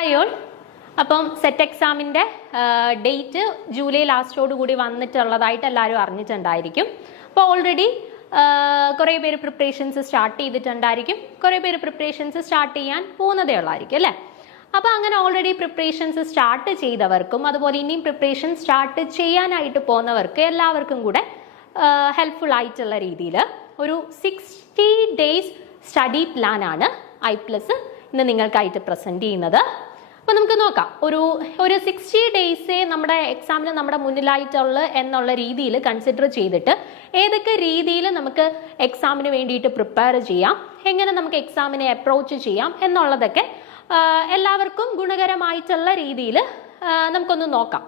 Hi all. അപ്പം set എക്സാമിൻ്റെ date July ലാസ്റ്റോട് കൂടി വന്നിട്ടുള്ളതായിട്ട് എല്ലാവരും അറിഞ്ഞിട്ടുണ്ടായിരിക്കും. അപ്പോൾ ഓൾറെഡി കുറേ പേര് പ്രിപ്പറേഷൻസ് സ്റ്റാർട്ട് ചെയ്തിട്ടുണ്ടായിരിക്കും, കുറേ പേര് പ്രിപ്പറേഷൻസ് സ്റ്റാർട്ട് ചെയ്യാൻ പോകുന്നതേ ഉള്ളായിരിക്കും അല്ലേ. അപ്പോൾ അങ്ങനെ ഓൾറെഡി പ്രിപ്പറേഷൻസ് സ്റ്റാർട്ട് ചെയ്തവർക്കും അതുപോലെ ഇനിയും പ്രിപ്പറേഷൻ സ്റ്റാർട്ട് ചെയ്യാനായിട്ട് പോകുന്നവർക്ക് എല്ലാവർക്കും കൂടെ ഹെൽപ്ഫുൾ ആയിട്ടുള്ള രീതിയിൽ ഒരു 60 days സ്റ്റഡി പ്ലാനാണ് I+ ഇന്ന് നിങ്ങൾക്കായിട്ട് പ്രസൻറ്റ് ചെയ്യുന്നത്. അപ്പോൾ നമുക്ക് നോക്കാം, ഒരു 60 days നമ്മുടെ എക്സാമിന് നമ്മുടെ മുന്നിലായിട്ടുള്ള എന്നുള്ള രീതിയിൽ കൺസിഡർ ചെയ്തിട്ട് ഏതൊക്കെ രീതിയിൽ നമുക്ക് എക്സാമിന് വേണ്ടിയിട്ട് പ്രിപ്പയർ ചെയ്യാം, എങ്ങനെ നമുക്ക് എക്സാമിനെ അപ്രോച്ച് ചെയ്യാം എന്നുള്ളതൊക്കെ എല്ലാവർക്കും ഗുണകരമായിട്ടുള്ള രീതിയിൽ നമുക്കൊന്ന് നോക്കാം.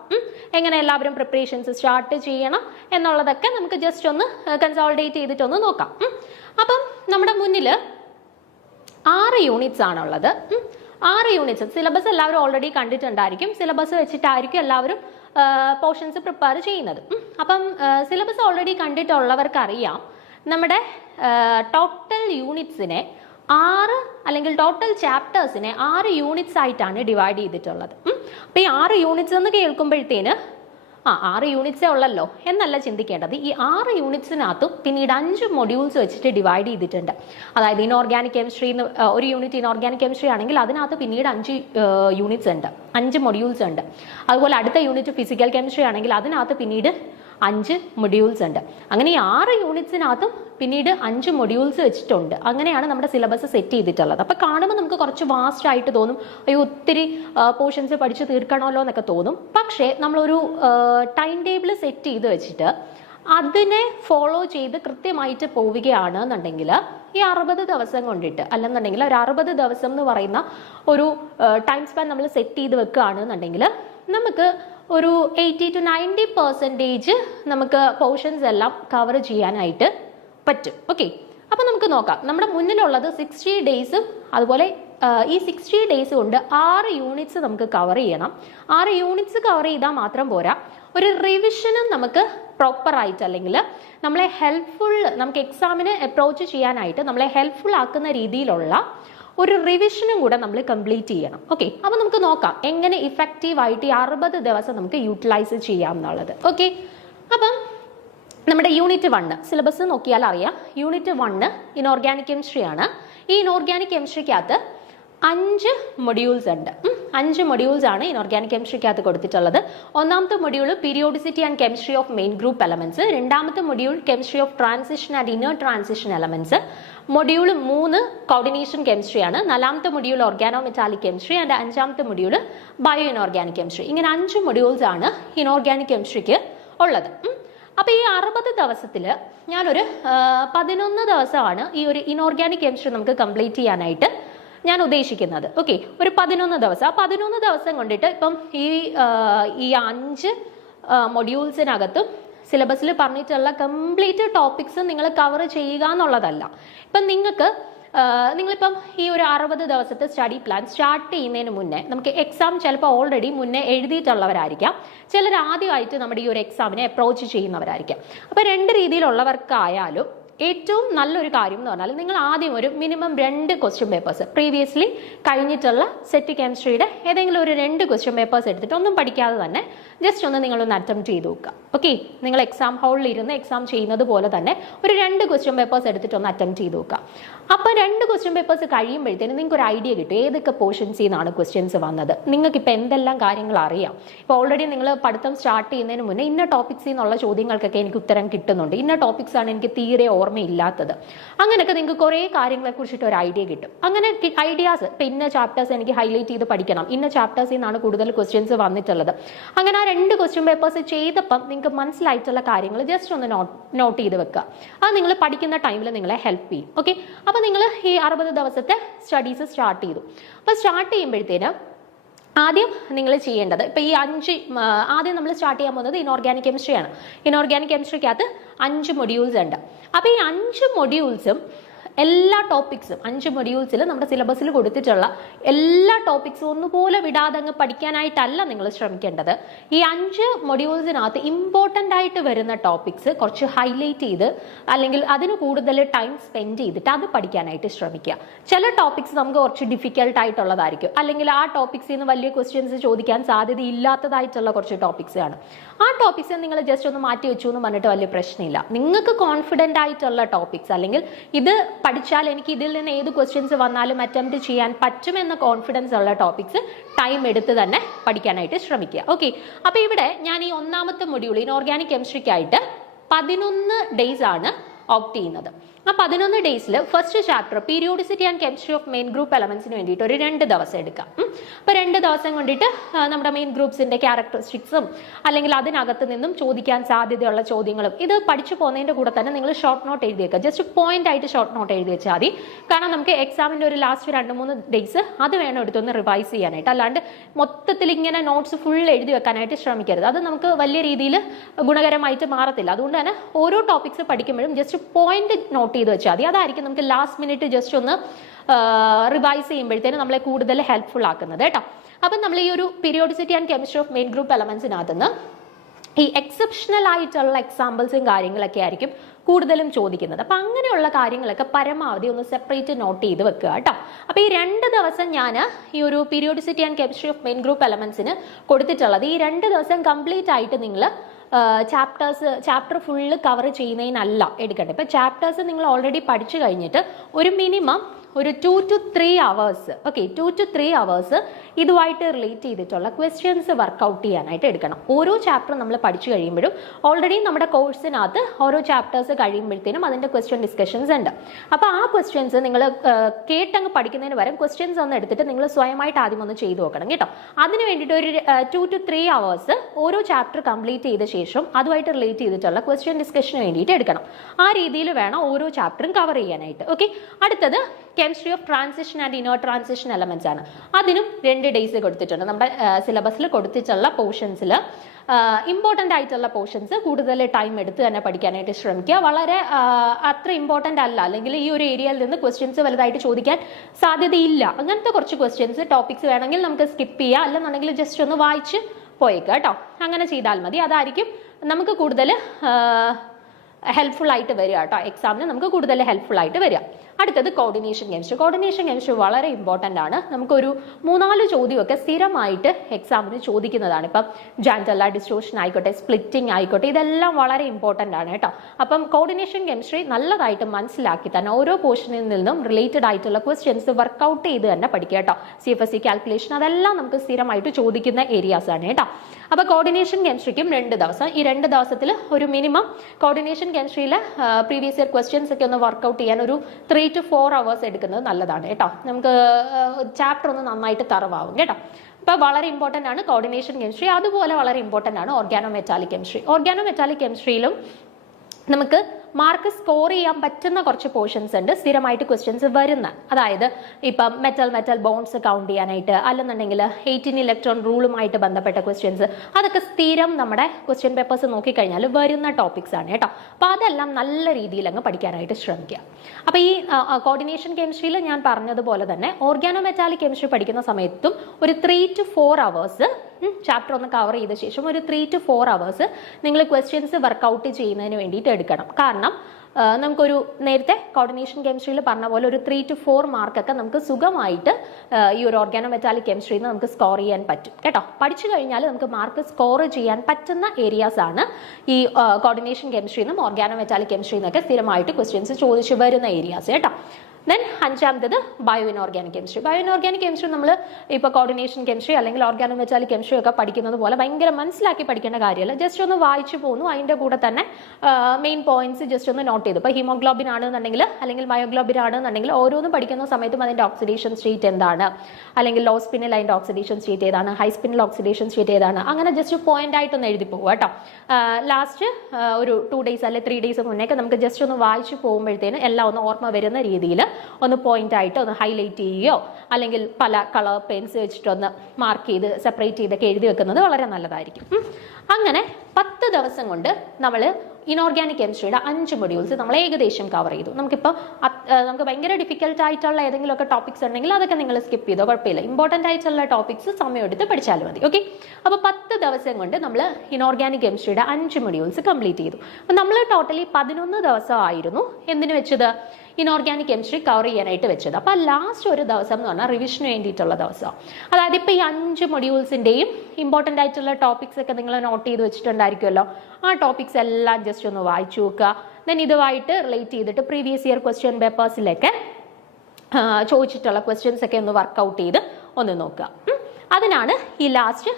എങ്ങനെ എല്ലാവരും പ്രിപ്പറേഷൻസ് സ്റ്റാർട്ട് ചെയ്യണം എന്നുള്ളതൊക്കെ നമുക്ക് ജസ്റ്റ് ഒന്ന് കൺസോളിഡേറ്റ് ചെയ്തിട്ടൊന്ന് നോക്കാം. അപ്പം നമ്മുടെ മുന്നിൽ 6 യൂണിറ്റ്സ് ആണുള്ളത്. 6 യൂണിറ്റ്സ് സിലബസ് എല്ലാവരും ഓൾറെഡി കണ്ടിട്ടുണ്ടായിരിക്കും. സിലബസ് വെച്ചിട്ടായിരിക്കും എല്ലാവരും പോർഷൻസ് പ്രിപ്പയർ ചെയ്യുന്നത്. അപ്പം സിലബസ് ഓൾറെഡി കണ്ടിട്ടുള്ളവർക്കറിയാം നമ്മുടെ ടോട്ടൽ യൂണിറ്റ്സിനെ 6 അല്ലെങ്കിൽ ടോട്ടൽ ചാപ്റ്റേഴ്സിനെ 6 യൂണിറ്റ്സ് ആയിട്ടാണ് ഡിവൈഡ് ചെയ്തിട്ടുള്ളത്. അപ്പം ഈ 6 യൂണിറ്റ്സ് എന്ന് കേൾക്കുമ്പോഴത്തേന് 6 യൂണിറ്റ്സേ ഉള്ളല്ലോ എന്നല്ല ചിന്തിക്കേണ്ടത്. ഈ 6 യൂണിറ്റ്സിനകത്തും പിന്നീട് 5 മൊഡ്യൂൾസ് വെച്ചിട്ട് ഡിവൈഡ് ചെയ്തിട്ടുണ്ട്. അതായത് ഇനോർഗാനിക് കെമിസ്ട്രി ഒരു യൂണിറ്റ് ഇനോർഗാനിക് കെമിസ്ട്രി ആണെങ്കിൽ അതിനകത്ത് പിന്നീട് 5 യൂണിറ്റ്സ് ഉണ്ട്, 5 മൊഡ്യൂൾസ് ഉണ്ട്. അതുപോലെ അടുത്ത യൂണിറ്റ് ഫിസിക്കൽ കെമിസ്ട്രി ആണെങ്കിൽ അതിനകത്ത് പിന്നീട് 5 മൊഡ്യൂൾസ് ഉണ്ട്. അങ്ങനെ ഈ 6 യൂണിറ്റ്സിനകത്തും പിന്നീട് 5 മൊഡ്യൂൾസ് വെച്ചിട്ടുണ്ട്. അങ്ങനെയാണ് നമ്മുടെ സിലബസ് സെറ്റ് ചെയ്തിട്ടുള്ളത്. അപ്പോൾ കാണുമ്പോൾ നമുക്ക് കുറച്ച് വാസ്റ്റ് ആയിട്ട് തോന്നും, അയ്യോ ഒത്തിരി പോർഷൻസ് പഠിച്ച് തീർക്കണമല്ലോ എന്നൊക്കെ തോന്നും. പക്ഷേ നമ്മളൊരു ടൈം ടേബിൾ സെറ്റ് ചെയ്ത് വെച്ചിട്ട് അതിനെ ഫോളോ ചെയ്ത് കൃത്യമായിട്ട് പോവുകയാണെന്നുണ്ടെങ്കിൽ ഈ 60 ദിവസം കൊണ്ടിട്ട്, അല്ലെന്നുണ്ടെങ്കിൽ ഒരു 60 ദിവസം എന്ന് പറയുന്ന ഒരു ടൈം സ്പാൻ നമ്മൾ സെറ്റ് ചെയ്ത് വെക്കുകയാണെന്നുണ്ടെങ്കിൽ നമുക്ക് ഒരു 80 to 90% നമുക്ക് പോർഷൻസ് എല്ലാം കവർ ചെയ്യാനായിട്ട് പറ്റും. ഓക്കെ, അപ്പം നമുക്ക് നോക്കാം. നമ്മുടെ മുന്നിലുള്ളത് 60 days, അതുപോലെ ഈ 60 days കൊണ്ട് 6 യൂണിറ്റ്സ് നമുക്ക് കവർ ചെയ്യണം. 6 യൂണിറ്റ്സ് കവർ ചെയ്താൽ മാത്രം പോരാ, ഒരു റിവിഷനും നമുക്ക് പ്രോപ്പർ ആയിട്ട്, അല്ലെങ്കിൽ നമ്മളെ ഹെൽപ്ഫുൾ, നമുക്ക് എക്സാമിന് അപ്രോച്ച് ചെയ്യാനായിട്ട് നമ്മളെ ഹെൽപ്ഫുൾ ആക്കുന്ന രീതിയിലുള്ള ഒരു റിവിഷനും കൂടെ നമ്മൾ കംപ്ലീറ്റ് ചെയ്യണം. ഓക്കെ, അപ്പോൾ നമുക്ക് നോക്കാം എങ്ങനെ ഇഫക്റ്റീവായിട്ട് ഈ 60 ദിവസം നമുക്ക് യൂട്ടിലൈസ് ചെയ്യാം എന്നുള്ളത്. ഓക്കെ, അപ്പം നമ്മുടെ യൂണിറ്റ് 1 സിലബസ് നോക്കിയാൽ അറിയാം. യൂണിറ്റ് 1 ഇനോർഗാനിക് കെമിസ്ട്രി ആണ്. ഈ ഇനോർഗാനിക് കെമിസ്ട്രിക്കകത്ത് 5 മൊഡ്യൂൾസ് ഉണ്ട്. 5 മൊഡ്യൂൾസ് ആണ് ഇനോർഗാനിക് കെമിസ്ട്രിക്കകത്ത് കൊടുത്തിട്ടുള്ളത്. ഒന്നാമത്തെ module periodicity and chemistry of main group elements. രണ്ടാമത്തെ module chemistry of transition and inner transition elements. Module 3 coordination chemistry ആണ്. 4ാമത്തെ module organometallic chemistry and 5ാമത്തെ മൊഡ്യൂൾ ബയോ ഇനോർഗാനിക് കെമിസ്ട്രി. ഇങ്ങനെ 5 മൊഡ്യൂൾസ് ആണ് ഇനോർഗാനിക് കെമിസ്ട്രിക്ക് ഉള്ളത്. അപ്പോൾ ഈ 60 ദിവസത്തിൽ ഞാനൊരു 11 ദിവസമാണ് ഈ ഒരു ഇനോർഗാനിക് കെമിസ്ട്രി നമുക്ക് കംപ്ലീറ്റ് ചെയ്യാനായിട്ട് ഞാൻ ഉദ്ദേശിക്കുന്നത്. ഓക്കെ, ഒരു 11 ദിവസം. ആ 11 ദിവസം കൊണ്ടിട്ട് ഇപ്പം ഈ 5 മൊഡ്യൂൾസിനകത്തും സിലബസിൽ പറഞ്ഞിട്ടുള്ള കംപ്ലീറ്റ് ടോപ്പിക്സ് നിങ്ങൾ കവർ ചെയ്യുക എന്നുള്ളതല്ല. ഇപ്പം നിങ്ങളിപ്പം ഈ ഒരു 60 ദിവസത്തെ സ്റ്റഡി പ്ലാൻ സ്റ്റാർട്ട് ചെയ്യുന്നതിന് മുന്നേ, നമുക്ക് എക്സാം ചിലപ്പോൾ ഓൾറെഡി മുന്നേ എഴുതിയിട്ടുള്ളവരായിരിക്കാം, ചിലർ ആദ്യമായിട്ട് നമ്മുടെ ഈ ഒരു എക്സാമിനെ അപ്രോച്ച് ചെയ്യുന്നവരായിരിക്കാം. അപ്പോൾ 2 രീതിയിലുള്ളവർക്കായാലും ഏറ്റവും നല്ലൊരു കാര്യം എന്ന് പറഞ്ഞാൽ നിങ്ങൾ ആദ്യം ഒരു മിനിമം 2 ക്വസ്റ്റ്യൻ പേപ്പേഴ്സ് പ്രീവിയസ്ലി കഴിഞ്ഞിട്ടുള്ള സെറ്റ് കെമിസ്ട്രിയുടെ ഏതെങ്കിലും ഒരു 2 ക്വസ്റ്റ്യൻ പേപ്പേഴ്സ് എടുത്തിട്ട് ഒന്നും പഠിക്കാതെ തന്നെ ജസ്റ്റ് ഒന്ന് നിങ്ങളൊന്ന് അറ്റംപ്റ്റ് ചെയ്ത് നോക്കുക. ഓക്കെ, നിങ്ങൾ എക്സാം ഹാളിൽ ഇരുന്ന് എക്സാം ചെയ്യുന്നത് പോലെ തന്നെ ഒരു 2 ക്വസ്റ്റ്യൻ പേപ്പേഴ്സ് എടുത്തിട്ട് ഒന്ന് അറ്റംപ്റ്റ് ചെയ്ത് നോക്കുക. അപ്പോൾ 2 ക്വസ്റ്റ്യൻ പേപ്പേഴ്സ് കഴിയുമ്പോഴത്തേനും നിങ്ങൾക്ക് ഒരു ഐഡിയ കിട്ടും ഏതൊക്കെ പോർഷൻസിൽ നിന്നാണ് ക്വസ്റ്റ്യൻസ് വന്നത്. നിങ്ങൾക്ക് ഇപ്പോൾ എന്തെല്ലാം കാര്യങ്ങൾ അറിയാം. ഇപ്പോൾ ഓൾറെഡി നിങ്ങൾ പഠിത്തം സ്റ്റാർട്ട് ചെയ്യുന്നതിന് മുന്നേ ഇന്ന ടോപ്പിക്സിൽ നിന്നുള്ള ചോദ്യങ്ങൾക്കൊക്കെ എനിക്ക് ഉത്തരം കിട്ടുന്നുണ്ട്, ഇന്ന ടോപ്പിക്സ് ആണ് എനിക്ക് തീരെ ഓർമ്മയില്ലാത്തത്, അങ്ങനെയൊക്കെ നിങ്ങൾക്ക് കുറേ കാര്യങ്ങളെ കുറിച്ചിട്ട് ഒരു ഐഡിയ കിട്ടും. അങ്ങനെ ഐഡിയാസ്, ഇപ്പം ഇന്ന ചാപ്റ്റേഴ്സ് എനിക്ക് ഹൈലൈറ്റ് ചെയ്ത് പഠിക്കണം, ഇന്ന ചാപ്റ്റേഴ്സിൽ നിന്നാണ് കൂടുതൽ ക്വസ്റ്റ്യൻസ് വന്നിട്ടുള്ളത്. അങ്ങനെ ആ 2 ക്വസ്റ്റ്യൻ പേപ്പേഴ്സ് ചെയ്തപ്പം നിങ്ങൾക്ക് മനസ്സിലായിട്ടുള്ള കാര്യങ്ങൾ ജസ്റ്റ് ഒന്ന് നോട്ട് ചെയ്ത് വെക്കുക. അത് നിങ്ങൾ പഠിക്കുന്ന ടൈമിൽ നിങ്ങളെ ഹെൽപ്പ് ചെയ്യും. ഓക്കെ, അപ്പോൾ നിങ്ങൾ ഈ 60 ദിവസത്തെ സ്റ്റഡീസ് സ്റ്റാർട്ട് ചെയ്തു. അപ്പോൾ സ്റ്റാർട്ട് ചെയ്യുമ്പോഴത്തേന് ആദ്യം നിങ്ങൾ ചെയ്യേണ്ടത്, ഇപ്പോൾ ഈ 5 ആദ്യം നമ്മൾ സ്റ്റാർട്ട് ചെയ്യാൻ പോകുന്നത് ഇനോർഗാനിക് കെമിസ്ട്രിയാണ്. ഇനോർഗാനിക് കെമിസ്ട്രിക്കകത്ത് 5 മൊഡ്യൂൾസ് ഉണ്ട്. അപ്പോൾ ഈ 5 മൊഡ്യൂൾസും എല്ലാ ടോപ്പിക്സും 5 മൊഡ്യൂൾസിൽ നമ്മുടെ സിലബസിൽ കൊടുത്തിട്ടുള്ള എല്ലാ ടോപ്പിക്സും ഒന്നുപോലെ വിടാതെ അങ്ങ് പഠിക്കാനായിട്ടല്ല നിങ്ങൾ ശ്രമിക്കേണ്ടത്. ഈ 5 മൊഡ്യൂൾസിനകത്ത് ഇമ്പോർട്ടൻ്റ് ആയിട്ട് വരുന്ന ടോപ്പിക്സ് കുറച്ച് ഹൈലൈറ്റ് ചെയ്ത് അല്ലെങ്കിൽ അതിന് കൂടുതൽ ടൈം സ്പെൻഡ് ചെയ്തിട്ട് അത് പഠിക്കാനായിട്ട് ശ്രമിക്കുക. ചില ടോപ്പിക്സ് നമുക്ക് കുറച്ച് ഡിഫിക്കൽട്ട് ആയിട്ടുള്ളതായിരിക്കും, അല്ലെങ്കിൽ ആ ടോപ്പിക്സിൽ നിന്ന് വലിയ ക്വസ്റ്റ്യൻസ് ചോദിക്കാൻ സാധ്യതയില്ലാത്തതായിട്ടുള്ള കുറച്ച് ടോപ്പിക്സ് ആണ്. ആ ടോപ്പിക്സ് നിങ്ങൾ ജസ്റ്റ് ഒന്ന് മാറ്റി വെച്ചു എന്ന് പറഞ്ഞിട്ട് വലിയ പ്രശ്നമില്ല. നിങ്ങൾക്ക് കോൺഫിഡൻ്റ് ആയിട്ടുള്ള ടോപ്പിക്സ്, അല്ലെങ്കിൽ ഇത് പഠിച്ചാൽ എനിക്ക് ഇതിൽ നിന്ന് ഏത് ക്വസ്റ്റ്യൻസ് വന്നാലും അറ്റംപ്റ്റ് ചെയ്യാൻ പറ്റുമെന്ന കോൺഫിഡൻസ് ഉള്ള ടോപ്പിക്സ് ടൈം എടുത്ത് തന്നെ പഠിക്കാനായിട്ട് ശ്രമിക്കുക. ഓക്കെ, അപ്പോൾ ഇവിടെ ഞാൻ ഈ 1ാമത്തെ മൊഡ്യൂൾ ഇൻഓർഗാനിക് കെമിസ്ട്രിക്കായിട്ട് 11 ഡേയ്സ് ആണ് ഓപ്റ്റ് ചെയ്യുന്നത്. ആ 11 ഡേയ്സിൽ first chapter periodicity and chemistry of main group എലമെന്റ്സിന് വേണ്ടിയിട്ട് ഒരു 2 ദിവസം എടുക്കാം. അപ്പോൾ 2 ദിവസം കൊണ്ടിട്ട് നമ്മുടെ മെയിൻ ഗ്രൂപ്പ്സിന്റെ ക്യാരക്ടറിസ്റ്റിക്സും അല്ലെങ്കിൽ അതിനകത്ത് നിന്നും ചോദിക്കാൻ സാധ്യതയുള്ള ചോദ്യങ്ങളും ഇത് പഠിച്ചു പോകുന്നതിന്റെ കൂടെ തന്നെ നിങ്ങൾ ഷോർട്ട് നോട്ട് എഴുതി വെക്കുക. ജസ്റ്റ് പോയിന്റ് ആയിട്ട് ഷോർട്ട് നോട്ട് എഴുതി വെച്ചാൽ മതി. കാരണം നമുക്ക് എക്സാമിന്റെ ഒരു ലാസ്റ്റ് 2-3 ഡേയ്സ് അത് വേണം എടുത്തൊന്ന് റിവൈസ് ചെയ്യാനായിട്ട്. അല്ലാണ്ട് മൊത്തത്തിൽ ഇങ്ങനെ നോട്ട്സ് ഫുൾ എഴുതി വെക്കാനായിട്ട് ശ്രമിക്കരുത്. അത് നമുക്ക് വലിയ രീതിയിൽ ഗുണകരമായിട്ട് മാറത്തില്ല. അതുകൊണ്ട് തന്നെ ഓരോ ടോപ്പിക്സ് പഠിക്കുമ്പോഴും ജസ്റ്റ് പോയിന്റ് നോട്ട് ചെയ്ത് വെച്ചാൽ മതി. അതായിരിക്കും നമുക്ക് ലാസ്റ്റ് മിനിറ്റ് ജസ്റ്റ് ഒന്ന് റിവൈസ് ചെയ്യുമ്പോഴത്തേനും നമ്മളെ കൂടുതൽ ഹെൽപ്ഫുൾ ആക്കുന്നത് കേട്ടോ. അപ്പം നമ്മൾ ഈ ഒരു periodicity and chemistry of main group എലമെന്റ്സിനകത്തുനിന്ന് ഈ എക്സെപ്ഷണൽ ആയിട്ടുള്ള എക്സാമ്പിൾസും കാര്യങ്ങളൊക്കെ ആയിരിക്കും കൂടുതലും ചോദിക്കുന്നത്. അപ്പം അങ്ങനെയുള്ള കാര്യങ്ങളൊക്കെ പരമാവധി ഒന്ന് സെപ്പറേറ്റ് നോട്ട് ചെയ്ത് വെക്കുക കേട്ടോ. അപ്പോൾ ഈ 2 ദിവസം ഞാൻ ഈ ഒരു periodicity and chemistry of main group എലമെന്റ്സിന് കൊടുത്തിട്ടുള്ളത്, ഈ 2 ദിവസം കംപ്ലീറ്റ് ആയിട്ട് നിങ്ങൾ ചാപ്റ്റർ ഫുള്ള് കവർ ചെയ്യുന്നതിനല്ല എടുക്കേണ്ടത്. ഇപ്പം ചാപ്റ്റേഴ്സ് നിങ്ങൾ ഓൾറെഡി പഠിച്ചു കഴിഞ്ഞിട്ട് ഒരു മിനിമം ഒരു 2 to 3 hours, okay, 2 to 3 hours ഇതുമായിട്ട് റിലേറ്റ് ചെയ്തിട്ടുള്ള ക്വസ്റ്റ്യൻസ് വർക്കൗട്ട് ചെയ്യാനായിട്ട് എടുക്കണം. ഓരോ ചാപ്റ്റർ നമ്മൾ പഠിച്ചു കഴിയുമ്പോഴും ഓൾറെഡി നമ്മുടെ കോഴ്സിനകത്ത് ഓരോ ചാപ്റ്റേഴ്സ് കഴിയുമ്പോഴത്തേനും അതിൻ്റെ ക്വസ്റ്റ്യൻ ഡിസ്കഷൻസ് ഉണ്ട്. അപ്പോൾ ആ ക്വസ്റ്റ്യൻസ് നിങ്ങൾ കേട്ടങ്ങ് പഠിക്കുന്നതിന് വരെ ക്വസ്റ്റ്യൻസ് ഒന്ന് എടുത്തിട്ട് നിങ്ങൾ സ്വയമായിട്ട് ആദ്യം ഒന്ന് ചെയ്തു നോക്കണം കേട്ടോ. അതിന് വേണ്ടിയിട്ട് ഒരു 2 to 3 hours ഓരോ ചാപ്റ്റർ കംപ്ലീറ്റ് ചെയ്ത ശേഷം അതുമായിട്ട് റിലേറ്റ് ചെയ്തിട്ടുള്ള ക്വസ്റ്റ്യൻ ഡിസ്കഷന് വേണ്ടിയിട്ട് എടുക്കണം. ആ രീതിയിൽ വേണം ഓരോ ചാപ്റ്ററും കവർ ചെയ്യാനായിട്ട്. ഓക്കെ, അടുത്തത് chemistry of transition and inert transition elements ആണ്. അതിനും 2 ഡേയ്സ് കൊടുത്തിട്ടുണ്ട്. നമ്മുടെ സിലബസിൽ കൊടുത്തിട്ടുള്ള പോർഷൻസിൽ ഇമ്പോർട്ടൻ്റ് ആയിട്ടുള്ള പോർഷൻസ് കൂടുതൽ ടൈം എടുത്ത് തന്നെ പഠിക്കാനായിട്ട് ശ്രമിക്കുക. വളരെ അത്ര ഇമ്പോർട്ടൻ്റ് അല്ല, അല്ലെങ്കിൽ ഈ ഒരു ഏരിയയിൽ നിന്ന് ക്വസ്റ്റ്യൻസ് വലുതായിട്ട് ചോദിക്കാൻ സാധ്യതയില്ല, അങ്ങനത്തെ കുറച്ച് ക്വസ്റ്റ്യൻസ് ടോപ്പിക്സ് വേണമെങ്കിൽ നമുക്ക് സ്കിപ്പ് ചെയ്യാം, അല്ലെന്നുണ്ടെങ്കിൽ ജസ്റ്റ് ഒന്ന് വായിച്ച് പോയേക്കുക കേട്ടോ. അങ്ങനെ ചെയ്താൽ മതി. അതായിരിക്കും നമുക്ക് കൂടുതൽ ഹെൽപ്ഫുൾ ആയിട്ട് വരിക കേട്ടോ. എക്സാമിന് നമുക്ക് കൂടുതൽ ഹെൽപ്ഫുൾ ആയിട്ട് വരിക. അടുത്തത് കോർഡിനേഷൻ കെമിസ്ട്രി. കോർഡിനേഷൻ കെമിസ്ട്രി വളരെ ഇമ്പോർട്ടൻ്റ് ആണ്. നമുക്കൊരു 3-4 ചോദ്യമൊക്കെ സ്ഥിരമായിട്ട് എക്സാമിന് ചോദിക്കുന്നതാണ്. ഇപ്പം ജാൻഡല്ല ഡിസ്റ്റോഷൻ ആയിക്കോട്ടെ, സ്പ്ലിറ്റിംഗ് ആയിക്കോട്ടെ, ഇതെല്ലാം വളരെ ഇമ്പോർട്ടൻ്റ് ആണ് കേട്ടോ. അപ്പം കോർഡിനേഷൻ കെമിസ്ട്രി നല്ലതായിട്ട് മനസ്സിലാക്കി തന്നെ ഓരോ പോർഷനിൽ നിന്നും റിലേറ്റഡ് ആയിട്ടുള്ള ക്വസ്റ്റ്യൻസ് വർക്കൗട്ട് ചെയ്ത് തന്നെ പഠിക്കുക കേട്ടോ. CFSE കാൽക്കുലേഷൻ അതെല്ലാം നമുക്ക് സ്ഥിരമായിട്ട് ചോദിക്കുന്ന ഏരിയാസ് ആണ് കേട്ടോ. അപ്പോൾ കോർഡിനേഷൻ കെമിസ്ട്രിക്കും 2 ദിവസം. ഈ 2 ദിവസത്തിൽ ഒരു മിനിമം കോർഡിനേഷൻ കെമിസ്ട്രിയിൽ പ്രീവിയസ് ഇയർ ക്വസ്റ്റ്യൻസ് ഒക്കെ ഒന്ന് വർക്കൗട്ട് ചെയ്യാൻ ഒരു 3 to 4 hours എടുക്കുന്നത് നല്ലതാണ് കേട്ടോ. നമുക്ക് ചാപ്റ്റർ ഒന്ന് നന്നായിട്ട് തറവാകും കേട്ടോ. അപ്പോൾ വളരെ ഇമ്പോർട്ടൻ്റ് ആണ് കോർഡിനേഷൻ കെമിസ്ട്രി. അതുപോലെ വളരെ ഇമ്പോർട്ടൻ്റ് ആണ് organometallic chemistry. Organometallic കെമിസ്ട്രിയിലും നമുക്ക് മാർക്ക് സ്കോർ ചെയ്യാൻ പറ്റുന്ന കുറച്ച് പോർഷൻസ് ഉണ്ട് സ്ഥിരമായിട്ട് ക്വസ്റ്റ്യൻസ് വരുന്ന. അതായത് ഇപ്പം മെറ്റൽ ബോൺസ് കൗണ്ട് ചെയ്യാനായിട്ട്, അല്ലെന്നുണ്ടെങ്കിൽ 18 ഇലക്ട്രോൺ റൂളുമായിട്ട് ബന്ധപ്പെട്ട ക്വസ്റ്റ്യൻസ്, അതൊക്കെ സ്ഥിരം നമ്മുടെ ക്വസ്റ്റ്യൻ പേപ്പേഴ്സ് നോക്കിക്കഴിഞ്ഞാൽ വരുന്ന ടോപ്പിക്സ് ആണ് കേട്ടോ. അപ്പോൾ അതെല്ലാം നല്ല രീതിയിൽ അങ്ങ് പഠിക്കാനായിട്ട് ശ്രമിക്കുക. അപ്പോൾ ഈ കോർഡിനേഷൻ കെമിസ്ട്രിയിൽ ഞാൻ പറഞ്ഞതുപോലെ തന്നെ ഓർഗാനോ മെറ്റാലിക് കെമിസ്ട്രി പഠിക്കുന്ന സമയത്തും ഒരു 3 to 4 hours ചാപ്റ്റർ ഒന്ന് കവർ ചെയ്ത ശേഷം ഒരു 3 to 4 hours നിങ്ങൾ ക്വസ്റ്റ്യൻസ് വർക്കൗട്ട് ചെയ്യുന്നതിന് വേണ്ടിയിട്ട് എടുക്കണം. കാരണം നമുക്കൊരു നേരത്തെ കോർഡിനേഷൻ കെമിസ്ട്രിയിൽ പറഞ്ഞ പോലെ ഒരു 3 to 4 മാർക്കൊക്കെ നമുക്ക് സുഖമായിട്ട് ഈ ഒരു ഓർഗാനോ മെറ്റാലിക് കെമിസ്ട്രിയിൽ നിന്ന് നമുക്ക് സ്കോർ ചെയ്യാൻ പറ്റും കേട്ടോ. പഠിച്ചു കഴിഞ്ഞാൽ നമുക്ക് മാർക്ക് സ്കോർ ചെയ്യാൻ പറ്റുന്ന ഏരിയാസ് ആണ് ഈ കോർഡിനേഷൻ കെമിസ്ട്രിയിൽ നിന്നും ഓർഗാനോ മെറ്റാലിക് കെമിസ്ട്രിയിൽ നിന്നൊക്കെ സ്ഥിരമായിട്ട് ക്വസ്റ്റ്യൻസ് ചോദിച്ചു വരുന്ന ഏരിയാസ് കേട്ടോ. ദെൻ 5ാമത്തേത് bioinorganic chemistry. Bioinorganic chemistry നമ്മൾ ഇപ്പോൾ കോർഡിനേഷൻ കെമിസ്ട്രി അല്ലെങ്കിൽ ഓർഗാനോ മെറ്റാലിക് കെമിസ്ട്രി ഒക്കെ പഠിക്കുന്നത് പോലെ ഭയങ്കര മനസ്സിലാക്കി പഠിക്കേണ്ട കാര്യമല്ല. ജസ്റ്റ് ഒന്ന് വായിച്ചു പോകുന്നു, അതിൻ്റെ കൂടെ തന്നെ മെയിൻ പോയിന്റ്സ് ജസ്റ്റ് ഒന്ന് നോട്ട് ചെയ്തു. ഇപ്പോൾ ഹീമോഗ്ലോബിൻ ആണെന്നുണ്ടെങ്കിൽ അല്ലെങ്കിൽ മയോഗ്ലോബിൻ ആണെന്നുണ്ടെങ്കിൽ ഓരോന്നും പഠിക്കുന്ന സമയത്തും അതിൻ്റെ ഓക്സിഡേഷൻ സ്റ്റേറ്റ് എന്താണ്, അല്ലെങ്കിൽ ലോ സ്പിന്നിൽ അതിൻ്റെ ഓക്സിഡേഷൻ സ്റ്റേറ്റ് ഏതാണ്, ഹൈ സ്പിന്നിൽ ഓക്സിഡേഷൻ സ്റ്റേറ്റ് ഏതാണ്, അങ്ങനെ ജസ്റ്റ് പോയിന്റ് ആയിട്ടൊന്ന് എഴുതി പോകുക കേട്ടോ. ലാസ്റ്റ് ഒരു 2 days അല്ലെങ്കിൽ 3 days മുന്നേക്ക് നമുക്ക് ജസ്റ്റ് ഒന്ന് വായിച്ചു പോകുമ്പോഴത്തേനും എല്ലാം ഒന്ന് ഓർമ്മ വരുന്ന രീതിയിൽ ഒന്ന് പോയിന്റ് ആയിട്ട് ഒന്ന് ഹൈലൈറ്റ് ചെയ്യുകയോ അല്ലെങ്കിൽ പല കളർ പെൻസ് വെച്ചിട്ടൊന്ന് മാർക്ക് ചെയ്ത് സെപ്പറേറ്റ് ചെയ്തൊക്കെ എഴുതി വെക്കുന്നത് വളരെ നല്ലതായിരിക്കും. അങ്ങനെ 10 ദിവസം കൊണ്ട് നമ്മൾ ഇനോർഗാനിക് കെമിസ്ട്രിയുടെ 5 മൊഡ്യൂൾസ് നമ്മൾ ഏകദേശം കവർ ചെയ്തു. നമുക്ക് ഭയങ്കര ഡിഫിക്കൽട്ട് ആയിട്ടുള്ള ഏതെങ്കിലുമൊക്കെ ടോപ്പിക്സ് ഉണ്ടെങ്കിൽ അതൊക്കെ നിങ്ങൾ സ്കിപ്പ് ചെയ്തോ, കുഴപ്പമില്ല. ഇമ്പോർട്ടൻ്റ് ആയിട്ടുള്ള ടോപ്പിക്സ് സമയം എടുത്ത് പഠിച്ചാലും മതി. ഓക്കെ, അപ്പോൾ 10 ദിവസം കൊണ്ട് നമ്മൾ ഇനോർഗാനിക് കെമിസ്ട്രിയുടെ 5 മൊഡ്യൂൾസ് കംപ്ലീറ്റ് ചെയ്തു. അപ്പോൾ നമ്മൾ ടോട്ടലി 11 ദിവസമായിരുന്നു എന്തിനു വെച്ചത്, ഇനോർഗാനിക് കെമിസ്ട്രി കവർ ചെയ്യാനായിട്ട് വെച്ചത്. അപ്പോൾ ലാസ്റ്റ് ഒരു ദിവസം എന്ന് പറഞ്ഞാൽ റിവിഷന് വേണ്ടിയിട്ടുള്ള ദിവസം. അതായത് ഇപ്പോൾ ഈ 5 മൊഡ്യൂൾസിൻ്റെയും ഇമ്പോർട്ടൻ്റ് ആയിട്ടുള്ള ടോപ്പിക്സ് ഒക്കെ നിങ്ങൾ നോട്ട് ചെയ്ത് വെച്ചിട്ടുണ്ടായിരിക്കുമല്ലോ. ആ ടോപ്പിക്സ് എല്ലാം ജസ്റ്റ് ഒന്ന് വായിച്ചു നോക്കുക. ദെൻ ഇതുമായിട്ട് റിലേറ്റ് ചെയ്തിട്ട് പ്രീവിയസ് ഇയർ ക്വസ്റ്റ്യൻ പേപ്പേഴ്സിലൊക്കെ ചോദിച്ചിട്ടുള്ള ക്വസ്റ്റ്യൻസ് ഒക്കെ ഒന്ന് വർക്കൗട്ട് ചെയ്ത് ഒന്ന് നോക്കുക. അതിനാണ് ഈ ലാസ്റ്റ്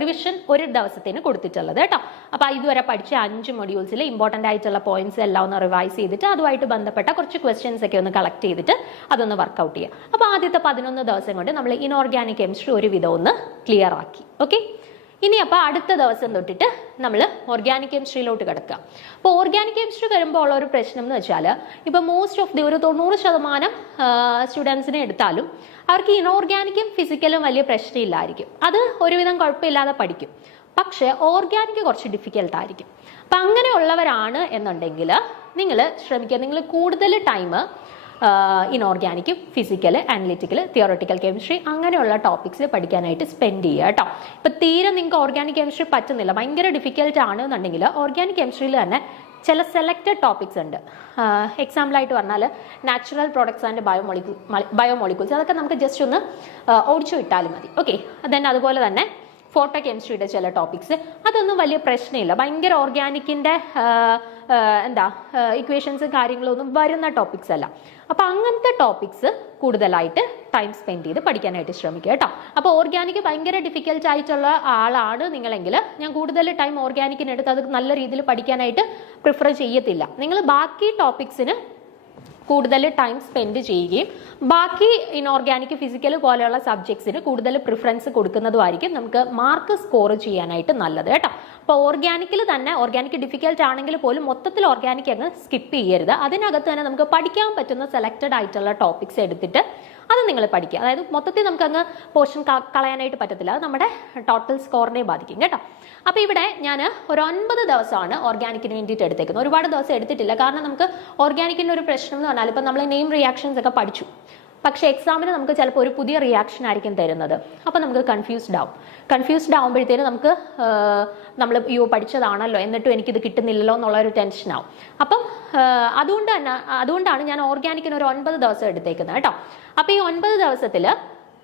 റിവിഷൻ ഒരു ദിവസത്തിന് കൊടുത്തിട്ടുള്ളത് കേട്ടോ. അപ്പോൾ ഇതുവരെ പഠിച്ച 5 മൊഡ്യൂൾസിൽ ഇമ്പോർട്ടൻ്റ് ആയിട്ടുള്ള പോയിന്റ്സ് എല്ലാം ഒന്ന് റിവൈസ് ചെയ്തിട്ട് അതുമായിട്ട് ബന്ധപ്പെട്ട കുറച്ച് ക്വസ്റ്റ്യൻസ് ഒക്കെ ഒന്ന് കളക്ട് ചെയ്തിട്ട് അതൊന്ന് വർക്കൗട്ട് ചെയ്യുക. അപ്പോൾ ആദ്യത്തെ 11 ദിവസം കൊണ്ട് നമ്മൾ ഇനോർഗാനിക് കെമിസ്ട്രി ഒരുവിധം ഒന്ന് ക്ലിയർ ആക്കി. ഓക്കെ, ഇനി അപ്പോൾ അടുത്ത ദിവസം തൊട്ടിട്ട് നമ്മൾ ഓർഗാനിക് കെമിസ്ട്രിയിലോട്ട് കിടക്കുക. അപ്പോൾ ഓർഗാനിക് കെമിസ്ട്രി വരുമ്പോൾ ഉള്ള ഒരു പ്രശ്നം എന്ന് വെച്ചാൽ ഇപ്പോൾ മോസ്റ്റ് ഓഫ് ദി ഒരു 90% സ്റ്റുഡൻസിനെ എടുത്താലും അവർക്ക് ഇനോർഗാനിക്കും ഫിസിക്കലും വലിയ പ്രശ്നമില്ലായിരിക്കും. അത് ഒരുവിധം കുഴപ്പമില്ലാതെ പഠിക്കും. പക്ഷേ ഓർഗാനിക് കുറച്ച് ഡിഫിക്കൽട്ടായിരിക്കും. അപ്പം അങ്ങനെയുള്ളവരാണ് എന്നുണ്ടെങ്കിൽ നിങ്ങൾ ശ്രമിക്കുക, നിങ്ങൾ കൂടുതൽ time inorganic, physical, analytical, theoretical chemistry അങ്ങനെയുള്ള ടോപ്പിക്സ് പഠിക്കാനായിട്ട് സ്പെൻഡ് ചെയ്യുക കേട്ടോ. ഇപ്പം തീരെ നിങ്ങൾക്ക് ഓർഗാനിക് കെമിസ്ട്രി പറ്റുന്നില്ല, ഭയങ്കര ഡിഫിക്കൽട്ട് ആണ് എന്നുണ്ടെങ്കിൽ ഓർഗാനിക് കെമിസ്ട്രിയിൽ തന്നെ ചില സെലക്റ്റഡ് ടോപ്പിക്സ് ഉണ്ട്. എക്സാമ്പിളായിട്ട് പറഞ്ഞാൽ നാച്ചുറൽ പ്രോഡക്ട്സ് ആൻഡ് ബയോമോളിക്യൂൾസ്, അതൊക്കെ നമുക്ക് ജസ്റ്റ് ഒന്ന് ഓടിച്ചു വിട്ടാലും മതി. ഓക്കെ, ദെൻ അതുപോലെ തന്നെ ഫോട്ടോ കെമിസ്ട്രിയുടെ ചില ടോപ്പിക്സ് അതൊന്നും വലിയ പ്രശ്നമില്ല. ഭയങ്കര ഓർഗാനിക്കിൻ്റെ ഇക്വേഷൻസ് കാര്യങ്ങളൊന്നും വരുന്ന ടോപ്പിക്സ് അല്ല. അപ്പോൾ അങ്ങനത്തെ ടോപ്പിക്സ് കൂടുതലായിട്ട് ടൈം സ്പെൻഡ് ചെയ്ത് പഠിക്കാനായിട്ട് ശ്രമിക്കുക കേട്ടോ. അപ്പോൾ ഓർഗാനിക് ഭയങ്കര ഡിഫിക്കൽട്ട് ആയിട്ടുള്ള ആളാണ് നിങ്ങളെങ്കിൽ ഞാൻ കൂടുതൽ ടൈം ഓർഗാനിക്കിനെടുത്ത് അത് നല്ല രീതിയിൽ പഠിക്കാനായിട്ട് പ്രിഫർ ചെയ്യത്തില്ല. നിങ്ങൾ ബാക്കി ടോപ്പിക്സിന് കൂടുതൽ ടൈം സ്പെൻഡ് ചെയ്യുകയും ബാക്കി ഇനോർഗാനിക്, ഫിസിക്കൽ പോലെയുള്ള സബ്ജക്ട്സിന് കൂടുതൽ പ്രിഫറൻസ് കൊടുക്കുന്നതുമായിരിക്കും നമുക്ക് മാർക്ക് സ്കോർ ചെയ്യാനായിട്ട് നല്ലത് കേട്ടോ. അപ്പോൾ ഓർഗാനിക്കിൽ തന്നെ ഓർഗാനിക് ഡിഫിക്കൽട്ട് ആണെങ്കിൽ പോലും മൊത്തത്തിൽ ഓർഗാനിക് അങ്ങ് സ്കിപ്പ് ചെയ്യരുത്. അതിനകത്ത് തന്നെ നമുക്ക് പഠിക്കാൻ പറ്റുന്ന സെലക്റ്റഡ് ആയിട്ടുള്ള ടോപ്പിക്സ് എടുത്തിട്ട് അത് നിങ്ങൾ പഠിക്കുക. അതായത് മൊത്തത്തിൽ നമുക്കങ്ങ് പോർഷൻ കളയാനായിട്ട് പറ്റത്തില്ല, അത് നമ്മുടെ ടോട്ടൽ സ്കോറിനെ ബാധിക്കും കേട്ടോ. അപ്പോൾ ഇവിടെ ഞാൻ ഒരു 9 ദിവസമാണ് ഓർഗാനിക്കിന് വേണ്ടിയിട്ട് എടുത്തേക്കുന്നത്. ഒരുപാട് ദിവസം എടുത്തിട്ടില്ല, കാരണം നമുക്ക് ഓർഗാനിക്കിൻ്റെ ഒരു പ്രശ്നം എന്ന് പറഞ്ഞാൽ ഇപ്പം നമ്മൾ നെയിം റിയാക്ഷൻസ് ഒക്കെ പഠിച്ചു, പക്ഷേ എക്സാമിന് നമുക്ക് ചിലപ്പോൾ ഒരു പുതിയ റിയാക്ഷൻ ആയിരിക്കും തരുന്നത്. അപ്പോൾ നമുക്ക് കൺഫ്യൂസ്ഡ് ആകുമ്പോഴത്തേന് നമുക്ക് നമ്മൾ പഠിച്ചതാണല്ലോ എന്നിട്ടും എനിക്കിത് കിട്ടുന്നില്ലല്ലോ എന്നുള്ളൊരു ടെൻഷനാവും. അപ്പം അതുകൊണ്ടാണ് ഞാൻ ഓർഗാനിക്കിന് ഒരു 9 ദിവസം എടുത്തേക്കുന്നത് കേട്ടോ. അപ്പോൾ ഈ 9 ദിവസത്തിൽ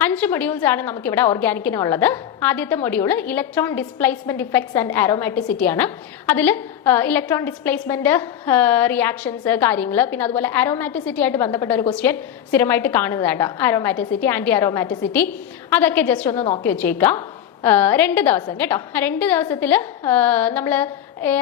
5 മൊഡ്യൂൾസ് ആണ് നമുക്കിവിടെ ഓർഗാനിക്കിനുള്ളത്. ആദ്യത്തെ module electron displacement effects and aromaticity ആണ്. അതിൽ ഇലക്ട്രോൺ ഡിസ്പ്ലേസ്മെന്റ് റിയാക്ഷൻസ് കാര്യങ്ങൾ, പിന്നെ അതുപോലെ ആരോമാറ്റിസിറ്റി ആയിട്ട് ബന്ധപ്പെട്ട ഒരു ക്വസ്റ്റ്യൻ സ്ഥിരമായിട്ട് കാണുന്നതാട്ടോ. ആരോമാറ്റിസിറ്റി, ആന്റി ആരോമാറ്റിസിറ്റി, അതൊക്കെ ജസ്റ്റ് ഒന്ന് നോക്കി വെച്ചേക്കാം. 2 ദിവസം കേട്ടോ. 2 ദിവസത്തിൽ നമ്മൾ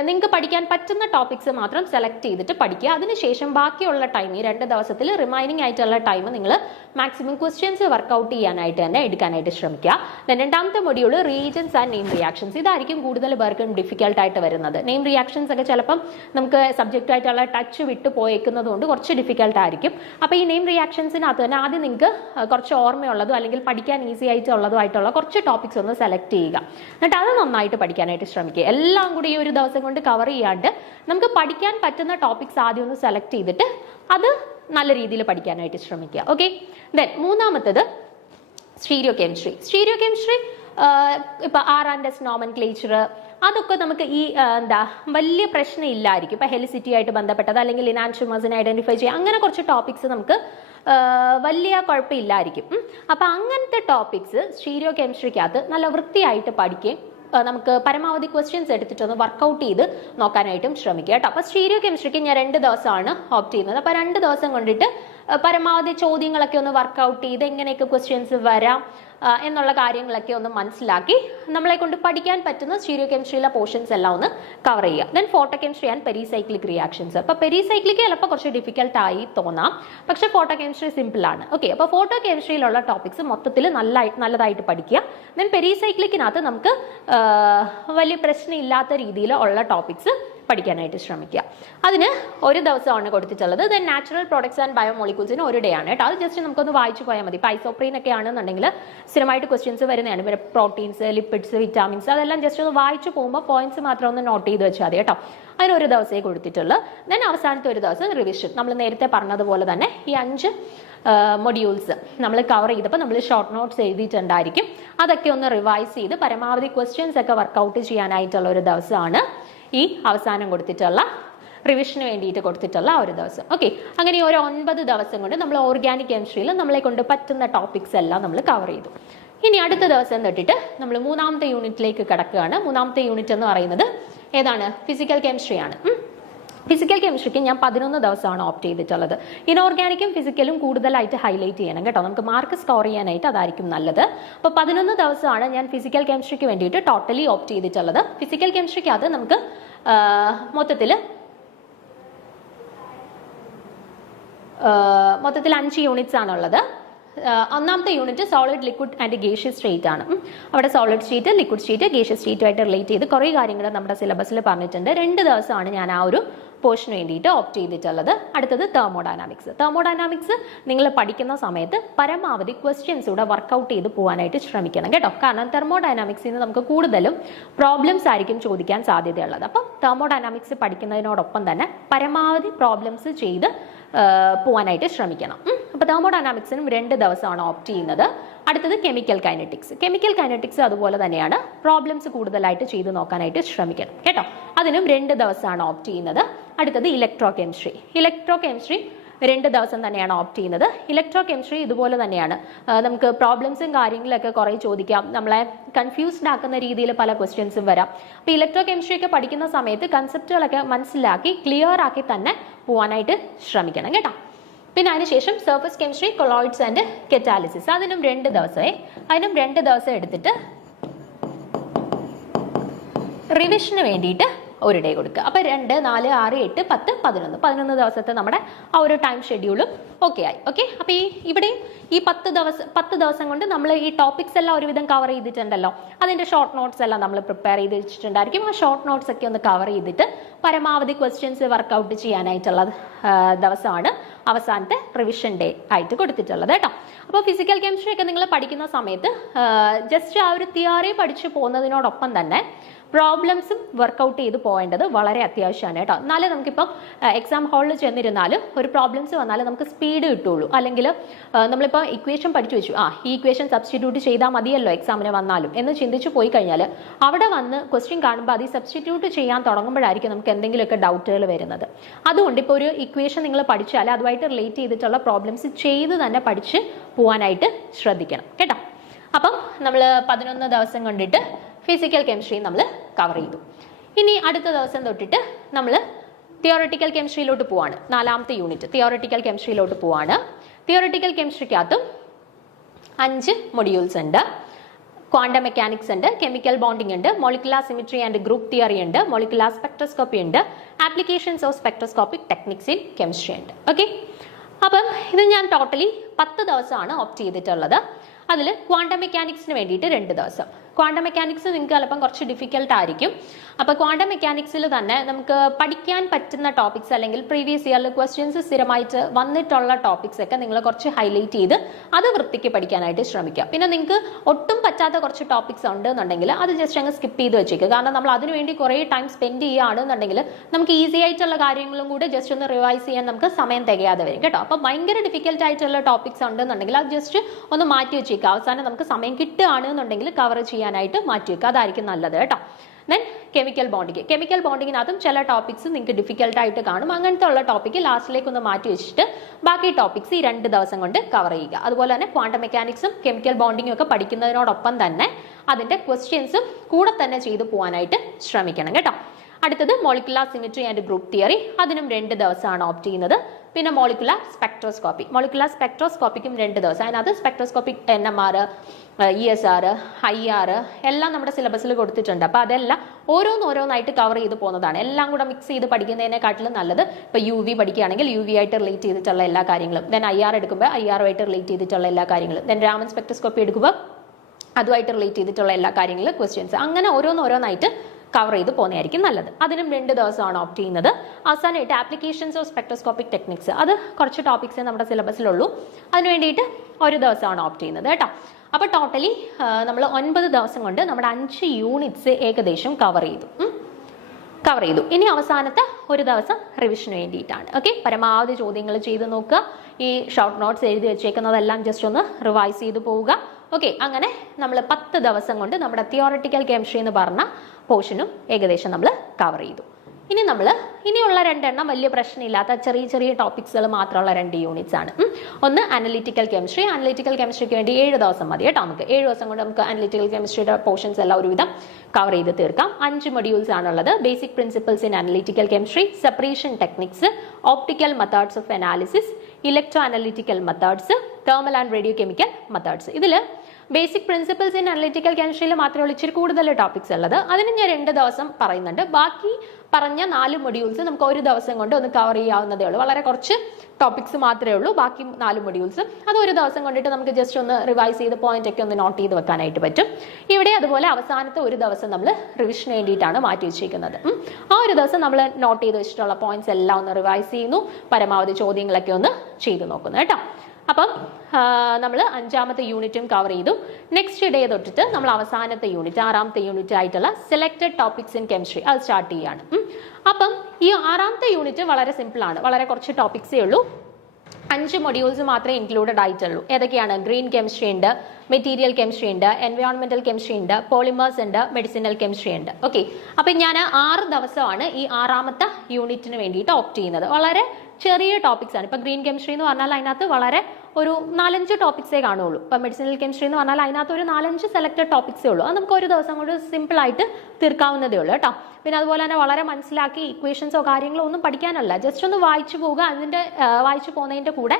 നിങ്ങൾക്ക് പഠിക്കാൻ പറ്റുന്ന ടോപ്പിക്സ് മാത്രം സെലക്ട് ചെയ്തിട്ട് പഠിക്കുക. അതിനുശേഷം ബാക്കിയുള്ള ടൈം ഈ 2 ദിവസത്തിൽ റിമൈനിങ് ആയിട്ടുള്ള ടൈം നിങ്ങൾ മാക്സിമം ക്വസ്റ്റ്യൻസ് വർക്കൗട്ട് ചെയ്യാനായിട്ട് തന്നെ എടുക്കാനായിട്ട് ശ്രമിക്കുക. രണ്ടാമത്തെ module regions and name reactions. ഇതായിരിക്കും കൂടുതൽ പേർക്കും ഡിഫിക്കൽട്ട് ആയിട്ട് വരുന്നത്. നെയിം റിയാക്ഷൻസ് ഒക്കെ ചിലപ്പം നമുക്ക് സബ്ജക്റ്റ് ആയിട്ടുള്ള ടച്ച് വിട്ട് പോയേക്കുന്നത് കൊണ്ട് കുറച്ച് ഡിഫിക്കൽട്ട് ആയിരിക്കും. അപ്പോൾ ഈ നെയിം റിയാക്ഷൻസിനകത്ത് തന്നെ ആദ്യം നിങ്ങൾക്ക് കുറച്ച് ഓർമ്മയുള്ളതും അല്ലെങ്കിൽ പഠിക്കാൻ ഈസി ആയിട്ടുള്ളതുമായിട്ടുള്ള കുറച്ച് ടോപ്പിക്സ് ഒന്ന് സെലക്ട് ചെയ്യുക. എന്നിട്ട് അത് നന്നായിട്ട് പഠിക്കാനായിട്ട് ശ്രമിക്കുക. എല്ലാം കൂടി ഈ ഒരു ദിവസം കൊണ്ട് കവർ ചെയ്യാണ്ട് നമുക്ക് പഠിക്കാൻ പറ്റുന്ന ടോപ്പിക്സ് ആദ്യം ഒന്ന് സെലക്ട് ചെയ്തിട്ട് അത് നല്ല രീതിയിൽ പഠിക്കാനായിട്ട് ശ്രമിക്കുക. ഓക്കെ, ദെൻ മൂന്നാമത്തത് സ്റ്റീരിയോ കെമിസ്ട്രി. ഇപ്പൊ R&S നോമൻക്ലേച്ചർ അതൊക്കെ നമുക്ക് ഈ വലിയ പ്രശ്നം ഇല്ലായിരിക്കും. ഇപ്പൊ ഹെലിസിറ്റി ആയിട്ട് ബന്ധപ്പെട്ടത് അല്ലെങ്കിൽ ഇനാൻഷ്യൂമേഴ്സിനെ ഐഡന്റിഫൈ ചെയ്യുക, അങ്ങനെ കുറച്ച് ടോപ്പിക്സ് നമുക്ക് വലിയ കുഴപ്പമില്ലായിരിക്കും. അപ്പൊ അങ്ങനത്തെ ടോപ്പിക്സ് സ്റ്റീരിയോ കെമിസ്ട്രിക്കകത്ത് നല്ല വൃത്തിയായിട്ട് പഠിക്കുകയും നമുക്ക് പരമാവധി ക്വസ്റ്റ്യൻസ് എടുത്തിട്ടൊന്ന് വർക്കൗട്ട് ചെയ്ത് നോക്കാനായിട്ടും ശ്രമിക്കുക കേട്ടോ. അപ്പോൾ സ്റ്റീരിയോ കെമിസ്ട്രിക്ക് ഞാൻ 2 ദിവസമാണ് ഓപ്റ്റ് ചെയ്യുന്നത്. അപ്പോൾ 2 ദിവസം കൊണ്ടിട്ട് പരമാവധി ചോദ്യങ്ങളൊക്കെ ഒന്ന് വർക്കൗട്ട് ചെയ്ത് എങ്ങനെയൊക്കെ ക്വസ്റ്റ്യൻസ് വരാം എന്നുള്ള കാര്യങ്ങളൊക്കെ ഒന്ന് മനസ്സിലാക്കി നമ്മളെ കൊണ്ട് പഠിക്കാൻ പറ്റുന്ന സ്റ്റീരിയോ കെമിസ്ട്രിയിലെ പോർഷൻസ് എല്ലാം ഒന്ന് കവർ ചെയ്യുക. Then photo chemistry and pericyclic reactions. അപ്പോൾ പെരിസൈക്ലിക് ചിലപ്പോൾ കുറച്ച് ഡിഫിക്കൽട്ട് ആയി തോന്നാം, പക്ഷെ ഫോട്ടോ കെമിസ്ട്രി സിമ്പിൾ ആണ്. ഓക്കെ, അപ്പോൾ ഫോട്ടോ കെമിസ്ട്രിയിലുള്ള ടോപ്പിക്സ് മൊത്തത്തിൽ നല്ലതായിട്ട് പഠിക്കുക. ദെൻ പെരിസൈക്ലിക്കിനകത്ത് നമുക്ക് വലിയ പ്രശ്നമില്ലാത്ത രീതിയിൽ ഉള്ള ടോപ്പിക്സ് പഠിക്കാനായിട്ട് ശ്രമിക്കുക. അതിന് ഒരു ദിവസമാണ് കൊടുത്തിട്ടുള്ളത്. ദെൻ നാച്ചുറൽ പ്രോഡക്ട്സ് ആൻഡ് ബയോമോളിക്യൂൾസിന് ഒരു ഡേ ആണ് കേട്ടോ. അത് ജസ്റ്റ് നമുക്കൊന്ന് വായിച്ചു പോയാൽ മതി. ഇപ്പോൾ ഐസോപ്രീൻ ഒക്കെ ആണെന്നുണ്ടെങ്കിൽ സ്ഥിരമായിട്ട് ക്വസ്റ്റ്യൻസ് വരുന്നതാണ്. പിന്നെ പ്രോട്ടീൻസ്, ലിപ്പിഡ്സ്, വിറ്റാമിൻസ് അതെല്ലാം ജസ്റ്റ് ഒന്ന് വായിച്ചു പോകുമ്പോൾ പോയിന്റ്സ് മാത്രം ഒന്ന് നോട്ട് ചെയ്ത് വെച്ചാൽ മതി കേട്ടോ. അതിനൊരു ദിവസമേ കൊടുത്തിട്ടുള്ളൂ. ദെൻ അവസാനത്തെ ഒരു ദിവസം റിവിഷൻ. നമ്മൾ നേരത്തെ പറഞ്ഞതുപോലെ തന്നെ ഈ 5 മൊഡ്യൂൾസ് നമ്മൾ കവർ ചെയ്തപ്പോൾ നമ്മൾ ഷോർട്ട് നോട്ട്സ് എഴുതിയിട്ടുണ്ടായിരിക്കും. അതൊക്കെ ഒന്ന് റിവൈസ് ചെയ്ത് പരമാവധി ക്വസ്റ്റ്യൻസ് ഒക്കെ വർക്കൗട്ട് ചെയ്യാനായിട്ടുള്ള ഒരു ദിവസമാണ് ഈ അവസാനം കൊടുത്തിട്ടുള്ള റിവിഷന് വേണ്ടിയിട്ട് കൊടുത്തിട്ടുള്ള ഒരു ദിവസം. ഓക്കെ, അങ്ങനെ ഒരു 9 ദിവസം കൊണ്ട് നമ്മൾ ഓർഗാനിക് കെമിസ്ട്രിയിൽ നമ്മളെ കൊണ്ട് പറ്റുന്ന ടോപ്പിക്സ് എല്ലാം നമ്മൾ കവർ ചെയ്തു. ഇനി അടുത്ത ദിവസം തൊട്ടിട്ട് നമ്മൾ 3ാമത്തെ യൂണിറ്റിലേക്ക് കിടക്കുകയാണ്. 3ാമത്തെ യൂണിറ്റ് എന്ന് പറയുന്നത് ഏതാണ്? ഫിസിക്കൽ കെമിസ്ട്രി ആണ്. ഫിസിക്കൽ കെമിസ്ട്രിക്ക് ഞാൻ 11 ദിവസമാണ് ഓപ്റ്റ് ചെയ്തിട്ടുള്ളത്. ഇനോർഗാനിക്കും ഫിസിക്കലും കൂടുതലായിട്ട് ഹൈലൈറ്റ് ചെയ്യണം കേട്ടോ. നമുക്ക് മാർക്ക് സ്കോർ ചെയ്യാനായിട്ട് അതായിരിക്കും നല്ലത്. അപ്പോൾ 11 ദിവസമാണ് ഞാൻ ഫിസിക്കൽ കെമിസ്ട്രിക്ക് വേണ്ടിയിട്ട് ടോട്ടലി ഓപ്റ്റ് ചെയ്തിട്ടുള്ളത്. ഫിസിക്കൽ കെമിസ്ട്രിക്ക് അത് നമുക്ക് മൊത്തത്തിൽ 5 യൂണിറ്റ്സ് ആണുള്ളത്. ഒന്നാമത്തെ unit solid, liquid and gaseous state ആണ്. അവിടെ solid state, liquid state, gaseous സ്റ്റേറ്റുമായിട്ട് റിലേറ്റ് ചെയ്ത് കുറേ കാര്യങ്ങൾ നമ്മുടെ സിലബസിൽ പറഞ്ഞിട്ടുണ്ട്. 2 ദിവസമാണ് ഞാൻ ആ ഒരു പോർഷന് വേണ്ടിയിട്ട് ഓപ്റ്റ് ചെയ്തിട്ടുള്ളത്. അടുത്തത് തെർമോഡൈനാമിക്സ്. തെർമോഡൈനാമിക്സ് നിങ്ങൾ പഠിക്കുന്ന സമയത്ത് പരമാവധി ക്വസ്റ്റ്യൻസ് കൂടെ വർക്കൗട്ട് ചെയ്ത് പോകാനായിട്ട് ശ്രമിക്കണം കേട്ടോ. കാരണം തെർമോഡൈനാമിക്സിൽ നിന്ന് നമുക്ക് കൂടുതലും പ്രോബ്ലംസ് ആയിരിക്കും ചോദിക്കാൻ സാധ്യതയുള്ളത്. അപ്പം തെർമോഡൈനാമിക്സ് പഠിക്കുന്നതിനോടൊപ്പം തന്നെ പരമാവധി പ്രോബ്ലംസ് ചെയ്ത് പോകാനായിട്ട് ശ്രമിക്കണം. അപ്പോൾ തെർമോഡൈനാമിക്സിനും 2 ദിവസമാണ് ഓപ്റ്റ് ചെയ്യുന്നത്. അടുത്തത് കെമിക്കൽ കൈനറ്റിക്സ്. കെമിക്കൽ കൈനറ്റിക്സ് അതുപോലെ തന്നെയാണ്, പ്രോബ്ലംസ് കൂടുതലായിട്ട് ചെയ്ത് നോക്കാനായിട്ട് ശ്രമിക്കണം കേട്ടോ. അതിനും 2 ദിവസമാണ് ഓപ്റ്റ് ചെയ്യുന്നത്. അടുത്തത് ഇലക്ട്രോ കെമിസ്ട്രി. ഇലക്ട്രോ കെമിസ്ട്രി 2 ദിവസം തന്നെയാണ് ഓപ്റ്റ് ചെയ്യുന്നത്. ഇലക്ട്രോ കെമിസ്ട്രി ഇതുപോലെ തന്നെയാണ്, നമുക്ക് പ്രോബ്ലംസും കാര്യങ്ങളൊക്കെ കുറേ ചോദിക്കാം. നമ്മളെ കൺഫ്യൂസ്ഡ് ആക്കുന്ന രീതിയിൽ പല ക്വസ്റ്റ്യൻസും വരാം. അപ്പോൾ ഇലക്ട്രോ കെമിസ്ട്രി ഒക്കെ പഠിക്കുന്ന സമയത്ത് കൺസെപ്റ്റുകളൊക്കെ മനസ്സിലാക്കി ക്ലിയർ ആക്കി തന്നെ പോകാനായിട്ട് ശ്രമിക്കണം കേട്ടോ. പിന്നെ അതിനുശേഷം surface chemistry, colloids and catalysis. അതിനും 2 ദിവസം എടുത്തിട്ട് റിവിഷന് വേണ്ടിയിട്ട് ഒരു ഡേ കൊടുക്കുക. അപ്പോൾ 2, 4, 6, 8, 10, 11 ദിവസത്തെ നമ്മുടെ ആ ഒരു ടൈം ഷെഡ്യൂളും ഓക്കെ ആയി. ഓക്കെ, അപ്പോൾ ഇവിടെയും ഈ 10 ദിവസം കൊണ്ട് നമ്മൾ ഈ ടോപ്പിക്സ് എല്ലാം ഒരുവിധം കവർ ചെയ്തിട്ടുണ്ടല്ലോ. അതിൻ്റെ ഷോർട്ട് നോട്ട്സ് എല്ലാം നമ്മൾ പ്രിപ്പയർ ചെയ്ത് വെച്ചിട്ടുണ്ടായിരിക്കും. ആ ഷോർട്ട് നോട്ട്സ് ഒക്കെ ഒന്ന് കവർ ചെയ്തിട്ട് പരമാവധി ക്വസ്റ്റ്യൻസ് വർക്കൗട്ട് ചെയ്യാനായിട്ടുള്ള ദിവസമാണ് അവസാനത്തെ റിവിഷൻ ഡേ ആയിട്ട് കൊടുത്തിട്ടുള്ളത് കേട്ടോ. അപ്പോൾ ഫിസിക്കൽ കെമിസ്ട്രി ഒക്കെ നിങ്ങൾ പഠിക്കുന്ന സമയത്ത് ജസ്റ്റ് ആ ഒരു തിയറി പഠിച്ചു പോകുന്നതിനോടൊപ്പം തന്നെ പ്രോബ്ലംസും വർക്കൗട്ട് ചെയ്ത് പോകേണ്ടത് വളരെ അത്യാവശ്യമാണ് കേട്ടോ. എന്നാലേ നമുക്കിപ്പോൾ എക്സാം ഹാളിൽ ചെന്നിരുന്നാൽ ഒരു പ്രോബ്ലംസ് വന്നാൽ നമുക്ക് സ്പീഡ് കിട്ടുള്ളൂ. അല്ലെങ്കിൽ നമ്മളിപ്പോൾ ഇക്വേഷൻ പഠിച്ചു വെച്ചു, ഈ ഇക്വേഷൻ സബ്സ്റ്റിറ്റ്യൂട്ട് ചെയ്താൽ മതിയല്ലോ എക്സാമിന് വന്നാലും എന്ന് ചിന്തിച്ച് പോയി കഴിഞ്ഞാൽ അവിടെ വന്ന് ക്വസ്റ്റ്യൻ കാണുമ്പോൾ അത് സബ്സ്റ്റിറ്റ്യൂട്ട് ചെയ്യാൻ തുടങ്ങുമ്പോഴായിരിക്കും നമുക്ക് എന്തെങ്കിലുമൊക്കെ ഡൗട്ടുകൾ വരുന്നത്. അതുകൊണ്ട് ഇപ്പോൾ ഒരു ഇക്വേഷൻ നിങ്ങൾ പഠിച്ചാൽ അതുമായിട്ട് റിലേറ്റ് ചെയ്തിട്ടുള്ള പ്രോബ്ലംസ് ചെയ്ത് തന്നെ പഠിച്ച് പോകാനായിട്ട് ശ്രദ്ധിക്കണം കേട്ടോ. അപ്പം നമ്മൾ 11 ദിവസം കണ്ടിട്ട് ഫിസിക്കൽ കെമിസ്ട്രി നമ്മൾ കവർ ചെയ്തു. ഇനി അടുത്ത ദിവസം തൊട്ടിട്ട് നമ്മൾ തിയോറിറ്റിക്കൽ കെമിസ്ട്രിയിലോട്ട് പോവാണ്. 4ാമത്തെ യൂണിറ്റ് തിയോറിറ്റിക്കൽ കെമിസ്ട്രിയിലോട്ട് പോവാണ്. തിയോറിറ്റിക്കൽ കെമിസ്ട്രിക്കകത്തും 5 മൊഡ്യൂൾസ് ഉണ്ട്. ക്വാണ്ടം മെക്കാനിക്സ് ഉണ്ട്, കെമിക്കൽ ബോണ്ടിങ് ഉണ്ട്, molecular symmetry and group theory ഉണ്ട്, മോളിക്കുലാർ സ്പെക്ട്രോസ്കോപ്പി ഉണ്ട്, applications of spectroscopic techniques in chemistry ഉണ്ട്. ഓക്കെ, അപ്പം ഇത് ഞാൻ ടോട്ടലി 10 ദിവസമാണ് ഓപ്റ്റ് ചെയ്തിട്ടുള്ളത്. അതിൽ ക്വാണ്ടം മെക്കാനിക്സിന് വേണ്ടിയിട്ട് 2 ദിവസം. ക്വാണ്ടം മെക്കാനിക്സ് നിങ്ങൾക്ക് ചിലപ്പം കുറച്ച് ഡിഫിക്കൽട്ട് ആയിരിക്കും. അപ്പോൾ ക്വാണ്ടം മെക്കാനിക്സിൽ തന്നെ നമുക്ക് പഠിക്കാൻ പറ്റുന്ന ടോപ്പിക്സ് അല്ലെങ്കിൽ പ്രീവിയസ് ഇയറിൽ ക്വസ്റ്റ്യൻസ് സ്ഥിരമായിട്ട് വന്നിട്ടുള്ള ടോപ്പിക്സ് ഒക്കെ നിങ്ങൾ കുറച്ച് ഹൈലൈറ്റ് ചെയ്ത് അത് വൃത്തിക്ക് പഠിക്കാനായിട്ട് ശ്രമിക്കുക. പിന്നെ നിങ്ങൾക്ക് ഒട്ടും പറ്റാത്ത കുറച്ച് ടോപ്പിക്സ് ഉണ്ടെന്നുണ്ടെങ്കിൽ അത് ജസ്റ്റ് അങ്ങ് സ്കിപ്പ് ചെയ്ത് വെച്ചേക്കുക. കാരണം നമ്മൾ അതിനുവേണ്ടി കുറേ ടൈം സ്പെൻഡ് ചെയ്യുകയാണെന്നുണ്ടെങ്കിൽ നമുക്ക് ഈസി ആയിട്ടുള്ള കാര്യങ്ങളും കൂടെ ജസ്റ്റ് ഒന്ന് റിവൈസ് ചെയ്യാൻ നമുക്ക് സമയം തികയാതെ വരും കേട്ടോ. അപ്പോൾ ഭയങ്കര ഡിഫിക്കൽട്ട് ആയിട്ടുള്ള ടോപ്പിക്സ് ഉണ്ടെന്നുണ്ടെങ്കിൽ അത് ജസ്റ്റ് ഒന്ന് മാറ്റി വെച്ചേക്കുക. അവസാനം നമുക്ക് സമയം കിട്ടുകയാണെന്നുണ്ടെങ്കിൽ കവർ ചെയ്യാനായിട്ട് മാറ്റി വെക്കുക. അതായിരിക്കും നല്ലത് കേട്ടോ. ദെൻ കെമിക്കൽ ബോണ്ടിങ്ങിനകത്തും ചില ടോപ്പിക്സ് നിങ്ങൾക്ക് ഡിഫിക്കൽട്ടായിട്ട് കാണും. അങ്ങനത്തെ ഉള്ള ടോപ്പിക്ക് ലാസ്റ്റിലേക്ക് ഒന്ന് മാറ്റി വെച്ചിട്ട് ബാക്കി ടോപ്പിക്സ് ഈ 2 ദിവസം കൊണ്ട് കവർ ചെയ്യുക. അതുപോലെ തന്നെ ക്വാണ്ടം മെക്കാനിക്സും കെമിക്കൽ ബോണ്ടിങ്ങും ഒക്കെ പഠിക്കുന്നതിനോടൊപ്പം തന്നെ അതിൻ്റെ ക്വസ്റ്റ്യൻസും കൂടെ തന്നെ ചെയ്തു പോകാനായിട്ട് ശ്രമിക്കണം കേട്ടോ. അടുത്തത് molecular symmetry and group theory. അതിനും 2 ദിവസമാണ് ഓപ്റ്റ് ചെയ്യുന്നത്. പിന്നെ മോളിക്കുലാർ സ്പെക്ട്രോസ്കോപ്പിക്കും 2 ദിവസം. അതിനകത്ത് സ്പെക്ട്രോസ്കോപ്പിക് NMR, ESR, IR എല്ലാം നമ്മുടെ സിലബസിൽ കൊടുത്തിട്ടുണ്ട്. അപ്പോൾ അതെല്ലാം ഓരോന്നായിട്ട് കവർ ചെയ്ത് പോകുന്നതാണ്. എല്ലാം കൂടെ മിക്സ് ചെയ്ത് പഠിക്കുന്നതിനെക്കാട്ടിലും നല്ലത് ഇപ്പോൾ UV പഠിക്കുകയാണെങ്കിൽ UV ആയിട്ട് റിലേറ്റ് ചെയ്തിട്ടുള്ള എല്ലാ കാര്യങ്ങളും, ദെൻ IR എടുക്കുമ്പോൾ IR ആയിട്ട് റിലേറ്റ് ചെയ്തിട്ടുള്ള എല്ലാ കാര്യങ്ങളും, ദെൻ രാമൻ സ്പെക്ട്രോസ്കോപ്പി എടുക്കുമ്പോൾ അതുമായിട്ട് റിലേറ്റ് ചെയ്തിട്ടുള്ള എല്ലാ കാര്യങ്ങളും ക്വസ്റ്റ്യൻസ്, അങ്ങനെ ഓരോന്നായിട്ട് കവർ ചെയ്ത് പോകുന്നതായിരിക്കും നല്ലത്. അതിനും 2 ദിവസമാണ് ഓപ്റ്റ് ചെയ്യുന്നത്. അവസാനമായിട്ട് ആപ്ലിക്കേഷൻസ് ഓഫ് സ്പെക്ട്രോസ്കോപ്പിക് ടെക്നിക്സ്, അത് കുറച്ച് ടോപ്പിക്സ് നമ്മുടെ സിലബസിലുള്ളൂ, അതിന് വേണ്ടിയിട്ട് 1 ദിവസമാണ് ഓപ്റ്റ് ചെയ്യുന്നത് കേട്ടോ. അപ്പോൾ ടോട്ടലി നമ്മൾ 9 ദിവസം കൊണ്ട് നമ്മുടെ 5 യൂണിറ്റ്സ് ഏകദേശം കവർ ചെയ്തു. ഇനി അവസാനത്തെ 1 ദിവസം റിവിഷന് വേണ്ടിയിട്ടാണ്. ഓക്കെ, പരമാവധി ചോദ്യങ്ങൾ ചെയ്ത് നോക്കുക. ഈ ഷോർട്ട് നോട്ട്സ് എഴുതി വെച്ചേക്കുന്നതെല്ലാം ജസ്റ്റ് ഒന്ന് റിവൈസ് ചെയ്ത് പോവുക. ഓക്കെ, അങ്ങനെ നമ്മൾ 10 ദിവസം കൊണ്ട് നമ്മുടെ തിയോറിറ്റിക്കൽ കെമിസ്ട്രി എന്ന് പറഞ്ഞ പോർഷനും ഏകദേശം നമ്മൾ കവർ ചെയ്തു. ഇനിയുള്ള 2 എണ്ണം വലിയ പ്രശ്നമില്ലാത്ത ചെറിയ ടോപ്പിക്സുകൾ മാത്രമുള്ള 2 യൂണിറ്റ്സ് ആണ്. ഒന്ന് അനലിറ്റിക്കൽ കെമിസ്ട്രിക്ക് വേണ്ടി 7 ദിവസം മതി കേട്ടോ. നമുക്ക് 7 ദിവസം കൊണ്ട് നമുക്ക് അനലിറ്റിക്കൽ കെമിസ്ട്രിയുടെ പോർഷൻസ് എല്ലാം ഒരുവിധം കവർ ചെയ്ത് തീർക്കാം. 5 മൊഡ്യൂൾസ് ആണുള്ളത്. Basic principles in analytical chemistry, separation techniques, optical methods of analysis, electro analytical methods, thermal and radio chemical methods. ഇതിൽ ബേസിക് പ്രിൻസിപ്പിൾസ് ഇൻ അനലിറ്റിക്കൽ കെമിസ്ട്രിയിൽ മാത്രമേ ഉള്ളൂ ഇച്ചിരി കൂടുതൽ ടോപ്പിക്സ് ഉള്ളത്. അതിന് ഞാൻ 2 ദിവസം പറയുന്നുണ്ട്. ബാക്കി പറഞ്ഞ 4 മൊഡ്യൂൾസ് നമുക്ക് 1 ദിവസം കൊണ്ട് ഒന്ന് കവർ ചെയ്യാവുന്നതേ ഉള്ളൂ. വളരെ കുറച്ച് ടോപ്പിക്സ് മാത്രമേ ഉള്ളൂ. ബാക്കി 4 മൊഡ്യൂൾസ് അത് 1 ദിവസം കൊണ്ടിട്ട് നമുക്ക് ജസ്റ്റ് ഒന്ന് റിവൈസ് ചെയ്ത് പോയിന്റ് ഒക്കെ ഒന്ന് നോട്ട് ചെയ്ത് വെക്കാനായിട്ട് പറ്റും. ഇവിടെ അതുപോലെ അവസാനത്തെ 1 ദിവസം നമ്മൾ റിവിഷന് വേണ്ടിയിട്ടാണ് മാറ്റി വെച്ചിരിക്കുന്നത്. ആ 1 ദിവസം നമ്മൾ നോട്ട് ചെയ്ത് വെച്ചിട്ടുള്ള പോയിന്റ്സ് എല്ലാം ഒന്ന് റിവൈസ് ചെയ്യുന്നു, പരമാവധി ചോദ്യങ്ങളൊക്കെ ഒന്ന് ചെയ്തു നോക്കുന്നു കേട്ടോ. അപ്പം നമ്മൾ 5ാമത്തെ യൂണിറ്റും കവർ ചെയ്തു. നെക്സ്റ്റ് ഡേ തൊട്ടിട്ട് നമ്മൾ അവസാനത്തെ യൂണിറ്റ് 6ാമത്തെ യൂണിറ്റ് ആയിട്ടുള്ള സെലക്ടഡ് ടോപ്പിക്സ് ഇൻ കെമിസ്ട്രി അത് സ്റ്റാർട്ട് ചെയ്യാണ്. അപ്പം ഈ 6ാമത്തെ യൂണിറ്റ് വളരെ സിമ്പിൾ ആണ്. വളരെ കുറച്ച് ടോപ്പിക്സേ ഉള്ളൂ. 5 മൊഡ്യൂൾസ് മാത്രമേ ഇൻക്ലൂഡഡ് ആയിട്ടുള്ളൂ. ഏതൊക്കെയാണ്? ഗ്രീൻ കെമിസ്ട്രി ഉണ്ട്, മെറ്റീരിയൽ കെമിസ്ട്രി ഉണ്ട്, എൻവയോൺമെന്റൽ കെമിസ്ട്രി ഉണ്ട്, പോളിമേഴ്സ് ഉണ്ട്, മെഡിസിനൽ കെമിസ്ട്രി ഉണ്ട്. ഓക്കെ, അപ്പം ഞാൻ 6 ദിവസമാണ് ഈ 6ാമത്തെ യൂണിറ്റിന് വേണ്ടിയിട്ട് ഓപ്റ്റ് ചെയ്യുന്നത്. വളരെ ചെറിയ ടോപ്പിക്സ് ആണ്. ഇപ്പം ഗ്രീൻ കെമിസ്ട്രി എന്ന് പറഞ്ഞാൽ അതിനകത്ത് വളരെ ഒരു 4-5 ടോപ്പിക്സേ കാണുള്ളൂ. ഇപ്പം മെഡിസിനൽ കെമിസ്ട്രി എന്ന് പറഞ്ഞാൽ അതിനകത്ത് ഒരു 4-5 സെലക്ടഡ് ടോപ്പിക്സേ ഉള്ളൂ. അത് നമുക്ക് 1 ദിവസം കൊണ്ട് സിമ്പിളായിട്ട് തീർക്കാവുന്നതേ ഉള്ളൂ കേട്ടോ. പിന്നെ അതുപോലെ തന്നെ വളരെ മനസ്സിലാക്കി ഇക്വേഷൻസോ കാര്യങ്ങളോ ഒന്നും പഠിക്കാനല്ല, ജസ്റ്റ് ഒന്ന് വായിച്ചു പോവുക. അതിൻ്റെ വായിച്ചു പോകുന്നതിൻ്റെ കൂടെ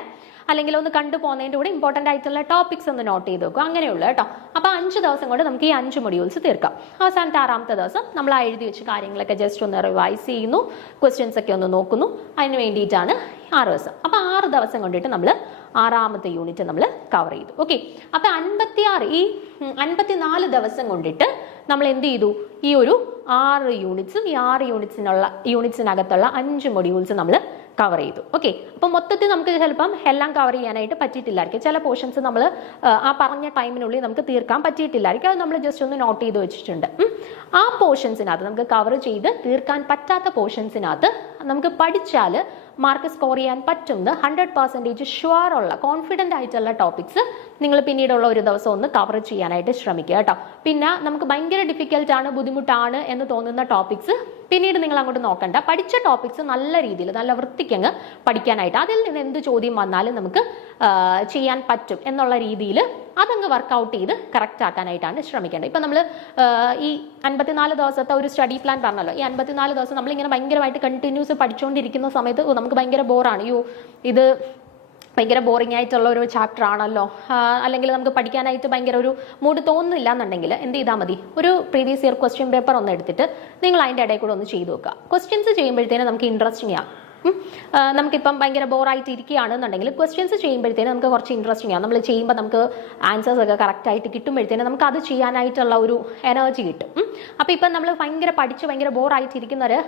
അല്ലെങ്കിൽ ഒന്ന് കണ്ടു പോകുന്നതിൻ്റെ കൂടെ ഇമ്പോർട്ടൻ്റ് ആയിട്ടുള്ള ടോപ്പിക്സ് ഒന്ന് നോട്ട് ചെയ്ത് വെക്കുക, അങ്ങനെയുള്ളൂ കേട്ടോ. അപ്പോൾ 5 ദിവസം കൊണ്ട് നമുക്ക് ഈ 5 മൊഡ്യൂൾസ് തീർക്കാം. അവസാനത്തെ 6ാമത്തെ ദിവസം നമ്മൾ ആ എഴുതി വെച്ച കാര്യങ്ങളൊക്കെ ജസ്റ്റ് ഒന്ന് റിവൈസ് ചെയ്യുന്നു, ക്വസ്റ്റ്യൻസ് ഒക്കെ ഒന്ന് നോക്കുന്നു. അതിന് വേണ്ടിയിട്ടാണ് 6 ദിവസം. അപ്പോൾ 6 ദിവസം കൊണ്ടിട്ട് നമ്മൾ 6ാമത്തെ യൂണിറ്റ് നമ്മൾ കവർ ചെയ്തു. ഓക്കെ, അപ്പോൾ 54 ദിവസം കൊണ്ടിട്ട് നമ്മൾ എന്ത് ചെയ്തു? ഈ ഒരു 6 യൂണിറ്റ്സും ഈ 6 യൂണിറ്റ്സിനകത്തുള്ള 5 മൊഡ്യൂൾസ് നമ്മൾ കവർ ചെയ്തു. ഓക്കെ, അപ്പം മൊത്തത്തിൽ നമുക്ക് ചിലപ്പം എല്ലാം കവർ ചെയ്യാനായിട്ട് പറ്റിയിട്ടില്ലായിരിക്കും. ചില പോർഷൻസ് നമ്മൾ ആ പറഞ്ഞ ടൈമിനുള്ളിൽ നമുക്ക് തീർക്കാൻ പറ്റിയിട്ടില്ലായിരിക്കും. അത് നമ്മൾ ജസ്റ്റ് ഒന്ന് നോട്ട് ചെയ്ത് വെച്ചിട്ടുണ്ട്. ആ പോർഷൻസിനകത്ത് നമുക്ക് കവർ ചെയ്ത് തീർക്കാൻ പറ്റാത്ത പോർഷൻസിനകത്ത് നമുക്ക് പഠിച്ചാൽ മാർക്ക് സ്കോർ ചെയ്യാൻ പറ്റുന്ന 100% ഷുവർ ഉള്ള കോൺഫിഡൻ്റ് ആയിട്ടുള്ള ടോപ്പിക്സ് നിങ്ങൾ പിന്നീടുള്ള 1 ദിവസം ഒന്ന് കവർ ചെയ്യാനായിട്ട് ശ്രമിക്കുക കേട്ടോ. പിന്നെ നമുക്ക് ഭയങ്കര ഡിഫിക്കൽട്ടാണ്, ബുദ്ധിമുട്ടാണ് എന്ന് തോന്നുന്ന ടോപ്പിക്സ് പിന്നീട് നിങ്ങൾ അങ്ങോട്ട് നോക്കണ്ട. പഠിച്ച ടോപ്പിക്സ് നല്ല രീതിയിൽ നല്ല വൃത്തിക്കങ്ങ് പഠിക്കാനായിട്ട്, അതിൽ നിന്ന് എന്ത് ചോദ്യം വന്നാലും നമുക്ക് ചെയ്യാൻ പറ്റും എന്നുള്ള രീതിയിൽ അതങ്ങ് വർക്കൗട്ട് ചെയ്ത് കറക്റ്റ് ആക്കാനായിട്ടാണ് ശ്രമിക്കേണ്ടത്. ഇപ്പം നമ്മൾ ഈ 54 ദിവസത്തെ ഒരു സ്റ്റഡി പ്ലാൻ പറഞ്ഞല്ലോ. ഈ 54 ദിവസം നമ്മളിങ്ങനെ ഭയങ്കരമായിട്ട് കണ്ടിന്യൂസ് പഠിച്ചുകൊണ്ടിരിക്കുന്ന സമയത്ത് നമുക്ക് ഭയങ്കര ബോറാണ്. ഇത് ഭയങ്കര ബോറിംഗ് ആയിട്ടുള്ള ഒരു ചാപ്റ്റർ ആണല്ലോ, അല്ലെങ്കിൽ നമുക്ക് പഠിക്കാനായിട്ട് ഭയങ്കര ഒരു മൂഡ് തോന്നുന്നില്ല എന്നുണ്ടെങ്കിൽ എന്ത് ചെയ്താൽ മതി? ഒരു പ്രീവിയസ് ഇയർ ക്വസ്റ്റ്യൻ പേപ്പർ ഒന്ന് എടുത്തിട്ട് നിങ്ങൾ അതിൻ്റെ ഇടയിൽ കൂടെ ഒന്ന് ചെയ്തു നോക്കുക. ക്വസ്റ്റ്യൻസ് ചെയ്യുമ്പോഴത്തേനും നമുക്ക് ഇൻട്രസ്റ്റിംഗ് ആകും. നമുക്കിപ്പം ഭയങ്കര ബോറായിട്ട് ഇരിക്കുകയാണെന്നുണ്ടെങ്കിൽ ക്വസ്റ്റ്യൻസ് ചെയ്യുമ്പോഴത്തേനും നമുക്ക് കുറച്ച് ഇൻട്രസ്റ്റിംഗ് ആണ്. നമ്മൾ ചെയ്യുമ്പോൾ നമുക്ക് ആൻസേഴ്സ് ഒക്കെ കറക്റ്റായിട്ട് കിട്ടുമ്പോഴത്തേനും നമുക്ക് അത് ചെയ്യാനായിട്ടുള്ള ഒരു എനർജി കിട്ടും. അപ്പോൾ ഇപ്പം നമ്മൾ ഭയങ്കര ബോറായിട്ടിരിക്കുന്ന ഒരു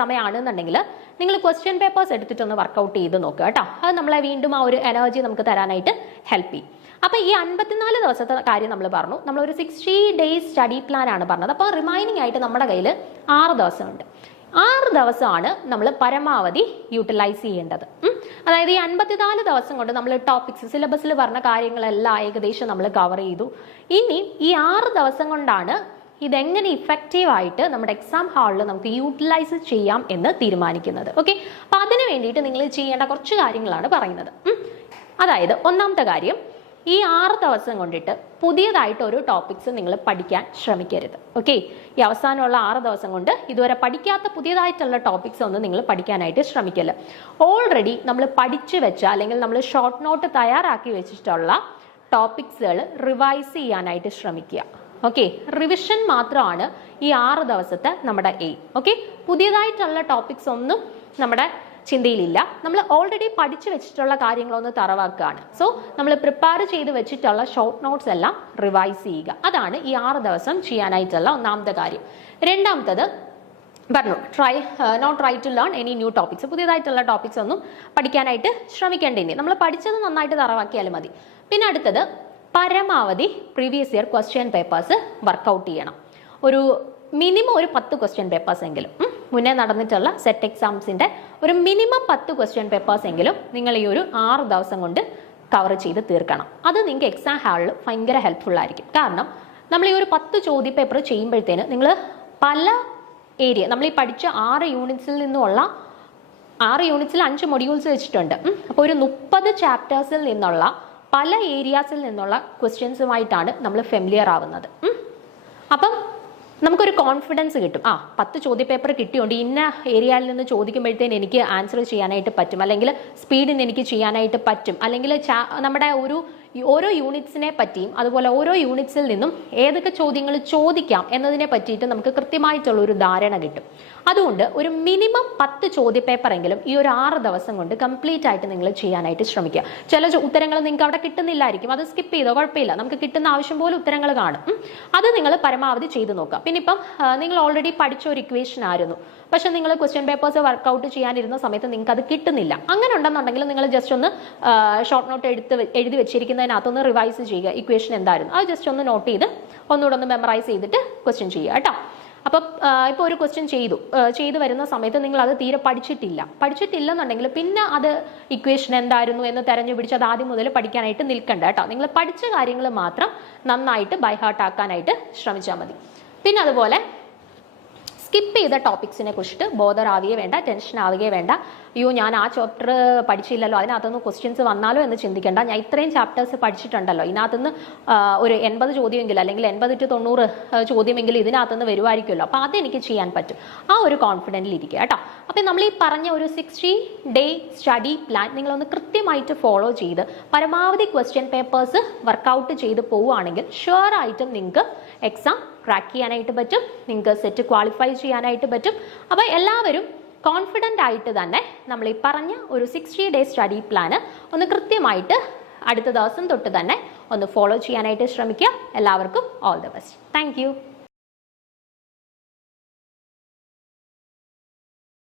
സമയമാണെന്നുണ്ടെങ്കിൽ നിങ്ങൾ ക്വസ്റ്റ്യൻ പേപ്പേഴ്സ് എടുത്തിട്ടൊന്ന് വർക്കൗട്ട് ചെയ്ത് നോക്കുക കേട്ടോ. അത് നമ്മളെ വീണ്ടും ആ ഒരു എനർജി നമുക്ക് തരാനായിട്ട് ഹെൽപ്പ് ചെയ്യും. അപ്പോൾ ഈ 54 ദിവസത്തെ കാര്യം നമ്മൾ പറഞ്ഞു. നമ്മളൊരു 60 ഡേയ്സ് സ്റ്റഡി പ്ലാൻ ആണ് പറഞ്ഞത്. അപ്പോൾ റിമൈനിങ് ആയിട്ട് നമ്മുടെ കയ്യിൽ 6 ദിവസമുണ്ട്. 6 ദിവസമാണ് നമ്മൾ പരമാവധി യൂട്ടിലൈസ് ചെയ്യേണ്ടത്. അതായത് ഈ 54 ദിവസം കൊണ്ട് നമ്മൾ ടോപ്പിക്സ് സിലബസിൽ പറഞ്ഞ കാര്യങ്ങളെല്ലാം ഏകദേശം നമ്മൾ കവർ ചെയ്തു. ഇനി ഈ 6 ദിവസം കൊണ്ടാണ് ഇതെങ്ങനെ ഇഫക്റ്റീവായിട്ട് നമ്മുടെ എക്സാം ഹാളിൽ നമുക്ക് യൂട്ടിലൈസ് ചെയ്യാം എന്ന് തീരുമാനിക്കുന്നത്. ഓക്കെ, അപ്പം അതിന് വേണ്ടിയിട്ട് നിങ്ങൾ ചെയ്യേണ്ട കുറച്ച് കാര്യങ്ങളാണ് പറയുന്നത്. അതായത് ഒന്നാമത്തെ കാര്യം, ഈ 6 ദിവസം കൊണ്ടിട്ട് പുതിയതായിട്ട് ഒരു ടോപ്പിക്സ് നിങ്ങൾ പഠിക്കാൻ ശ്രമിക്കരുത്. ഓക്കെ, ഈ അവസാനമുള്ള 6 ദിവസം കൊണ്ട് ഇതുവരെ പഠിക്കാത്ത പുതിയതായിട്ടുള്ള ടോപ്പിക്സ് ഒന്നും നിങ്ങൾ പഠിക്കാനായിട്ട് ശ്രമിക്കില്ല. ഓൾറെഡി നമ്മൾ പഠിച്ചു വെച്ച അല്ലെങ്കിൽ നമ്മൾ ഷോർട്ട് നോട്ട് തയ്യാറാക്കി വെച്ചിട്ടുള്ള ടോപ്പിക്സുകൾ റിവൈസ് ചെയ്യാനായിട്ട് ശ്രമിക്കുക. ഓക്കെ, റിവിഷൻ മാത്രമാണ് ഈ 6 ദിവസത്തെ നമ്മുടെ എയിം. ഓക്കെ, പുതിയതായിട്ടുള്ള ടോപ്പിക്സ് ഒന്നും നമ്മുടെ ചിന്തയിലില്ല. നമ്മൾ ഓൾറെഡി പഠിച്ചു വെച്ചിട്ടുള്ള കാര്യങ്ങളൊന്ന് തറവാക്കുകയാണ്. സോ നമ്മൾ പ്രിപ്പയർ ചെയ്ത് വെച്ചിട്ടുള്ള ഷോർട്ട് നോട്ട്സ് എല്ലാം റിവൈസ് ചെയ്യുക. അതാണ് ഈ 6 ദിവസം ചെയ്യാനായിട്ടുള്ള ഒന്നാമത്തെ കാര്യം. രണ്ടാമത്തത് പറഞ്ഞു, not try to learn any new topics. പുതിയതായിട്ടുള്ള ടോപ്പിക്സ് ഒന്നും പഠിക്കാനായിട്ട് ശ്രമിക്കേണ്ടിനി. നമ്മൾ പഠിച്ചത് നന്നായിട്ട് തറവാക്കിയാലും മതി. പിന്നെ അടുത്തത് പരമാവധി previous year question papers work out ചെയ്യണം. ഒരു മിനിമം ഒരു 10 ക്വസ്റ്റ്യൻ പേപ്പേഴ്സ് എങ്കിലും മുന്നേ നടന്നിട്ടുള്ള സെറ്റ് എക്സാംസിന്റെ ഒരു മിനിമം 10 ക്വസ്റ്റ്യൻ പേപ്പേഴ്സ് എങ്കിലും നിങ്ങൾ ഈ ഒരു 6 ദിവസം കൊണ്ട് കവർ ചെയ്ത് തീർക്കണം. അത് നിങ്ങൾക്ക് എക്സാം ഹാളിൽ ഭയങ്കര ഹെൽപ്ഫുൾ ആയിരിക്കും. കാരണം നമ്മൾ ഈ ഒരു 10 ചോദ്യ പേപ്പർ ചെയ്യുമ്പോഴത്തേന് നിങ്ങൾ പല ഏരിയ, നമ്മൾ ഈ പഠിച്ച 6 യൂണിറ്റ്സിൽ നിന്നുള്ള 6 യൂണിറ്റ്സിൽ 5 മൊഡ്യൂൾസ് വെച്ചിട്ടുണ്ട്. അപ്പോൾ ഒരു 30 ചാപ്റ്റേഴ്സിൽ നിന്നുള്ള പല ഏരിയാസിൽ നിന്നുള്ള ക്വസ്റ്റ്യൻസുമായിട്ടാണ് നമ്മൾ ഫെമിലിയർ ആവുന്നത്. അപ്പം നമുക്കൊരു കോൺഫിഡൻസ് കിട്ടും. 10 ചോദ്യ പേപ്പർ കിട്ടിയോണ്ട് ഇന്ന ഏരിയയിൽ നിന്ന് ചോദിക്കുമ്പോഴത്തേന് എനിക്ക് ആൻസർ ചെയ്യാനായിട്ട് പറ്റും, അല്ലെങ്കിൽ സ്പീഡിന് എനിക്ക് ചെയ്യാനായിട്ട് പറ്റും, അല്ലെങ്കിൽ നമ്മുടെ ഓരോ യൂണിറ്റ്സിനെ പറ്റിയും അതുപോലെ ഓരോ യൂണിറ്റ്സിൽ നിന്നും ഏതൊക്കെ ചോദ്യങ്ങൾ ചോദിക്കാം എന്നതിനെ പറ്റിയിട്ട് നമുക്ക് കൃത്യമായിട്ടുള്ള ഒരു ധാരണ കിട്ടും. അതുകൊണ്ട് ഒരു മിനിമം 10 ചോദ്യ പേപ്പർ എങ്കിലും ഈ ഒരു 6 ദിവസം കൊണ്ട് കംപ്ലീറ്റ് ആയിട്ട് നിങ്ങൾ ചെയ്യാനായിട്ട് ശ്രമിക്കുക. ചില ഉത്തരങ്ങൾ നിങ്ങൾക്ക് അവിടെ കിട്ടുന്നില്ലായിരിക്കും, അത് സ്കിപ്പ് ചെയ്തോ, കുഴപ്പമില്ല. നമുക്ക് കിട്ടുന്ന ആവശ്യം പോലെ ഉത്തരങ്ങൾ കാണും. അത് നിങ്ങൾ പരമാവധി ചെയ്തു നോക്കുക. പിന്നെ ഇപ്പം നിങ്ങൾ ഓൾറെഡി പഠിച്ച ഒരു ഇക്വേഷൻ ആയിരുന്നു, പക്ഷെ നിങ്ങൾ ക്വസ്റ്റ്യൻ പേപ്പേഴ്സ് വർക്കൗട്ട് ചെയ്യാനിരുന്ന സമയത്ത് നിങ്ങൾക്ക് അത് കിട്ടുന്നില്ല. അങ്ങനെ ഉണ്ടെന്നുണ്ടെങ്കിൽ നിങ്ങൾ ജസ്റ്റ് ഒന്ന് ഷോർട്ട് നോട്ട് എഴുതി വെച്ചിരിക്കുന്നതിനകത്തൊന്ന് റിവൈസ് ചെയ്യുക. ഇക്വേഷൻ എന്തായിരുന്നു അത് ജസ്റ്റ് ഒന്ന് നോട്ട് ചെയ്ത് ഒന്നുകൂടെ ഒന്ന് മെമ്മറൈസ് ചെയ്തിട്ട് ക്വസ്റ്റ്യൻ ചെയ്യുക കേട്ടോ. അപ്പം ഇപ്പോൾ ഒരു ക്വസ്റ്റ്യൻ ചെയ്തു വരുന്ന സമയത്ത് നിങ്ങൾ അത് തീരെ പഠിച്ചിട്ടില്ലെന്നുണ്ടെങ്കിൽ പിന്നെ അത് ഇക്വേഷൻ എന്തായിരുന്നു എന്ന് തെരഞ്ഞു പിടിച്ച് അത് ആദ്യം മുതൽ പഠിക്കാനായിട്ട് നിൽക്കണ്ട കേട്ടോ. നിങ്ങൾ പഠിച്ച കാര്യങ്ങൾ മാത്രം നന്നായിട്ട് ബൈ ഹാർട്ട് ആക്കാനായിട്ട് ശ്രമിച്ചാൽ മതി. പിന്നെ അതുപോലെ സ്കിപ്പ് ചെയ്ത ടോപ്പിക്സിനെ കുറിച്ചിട്ട് ബോധർ ആവുകയേ വേണ്ട, ടെൻഷൻ ആവുകയേ വേണ്ട. അയ്യോ ഞാൻ ആ ചാപ്റ്റർ പഠിച്ചില്ലല്ലോ, അതിനകത്തുനിന്ന് ക്വസ്റ്റ്യൻസ് വന്നാലോ എന്ന് ചിന്തിക്കേണ്ട. ഞാൻ ഇത്രയും ചാപ്റ്റേഴ്സ് പഠിച്ചിട്ടുണ്ടല്ലോ, ഇതിനകത്തുനിന്ന് ഒരു 80 ചോദ്യമെങ്കിലും അല്ലെങ്കിൽ 80 to 90 ചോദ്യമെങ്കിലും ഇതിനകത്തുനിന്ന് വരുമായിരിക്കുമല്ലോ, അപ്പോൾ അതെനിക്ക് ചെയ്യാൻ പറ്റും. ആ ഒരു കോൺഫിഡൻറ്റിൽ ഇരിക്കുക കേട്ടോ. അപ്പം നമ്മൾ ഈ പറഞ്ഞ ഒരു 60-day സ്റ്റഡി പ്ലാൻ നിങ്ങളൊന്ന് കൃത്യമായിട്ട് ഫോളോ ചെയ്ത് പരമാവധി ക്വസ്റ്റ്യൻ പേപ്പേഴ്സ് വർക്കൗട്ട് ചെയ്ത് പോവുകയാണെങ്കിൽ ഷുവറായിട്ടും നിങ്ങൾക്ക് എക്സാം ക്രാക്ക് ചെയ്യാനായിട്ട് പറ്റും, നിങ്ങൾക്ക് സെറ്റ് ക്വാളിഫൈ ചെയ്യാനായിട്ട് പറ്റും. അപ്പോൾ എല്ലാവരും കോൺഫിഡൻ്റ് ആയിട്ട് തന്നെ നമ്മൾ ഈ പറഞ്ഞ ഒരു 60-day സ്റ്റഡി പ്ലാന് ഒന്ന് കൃത്യമായിട്ട് അടുത്ത ദിവസം തൊട്ട് തന്നെ ഒന്ന് ഫോളോ ചെയ്യാനായിട്ട് ശ്രമിക്കുക. എല്ലാവർക്കും all the best. Thank you.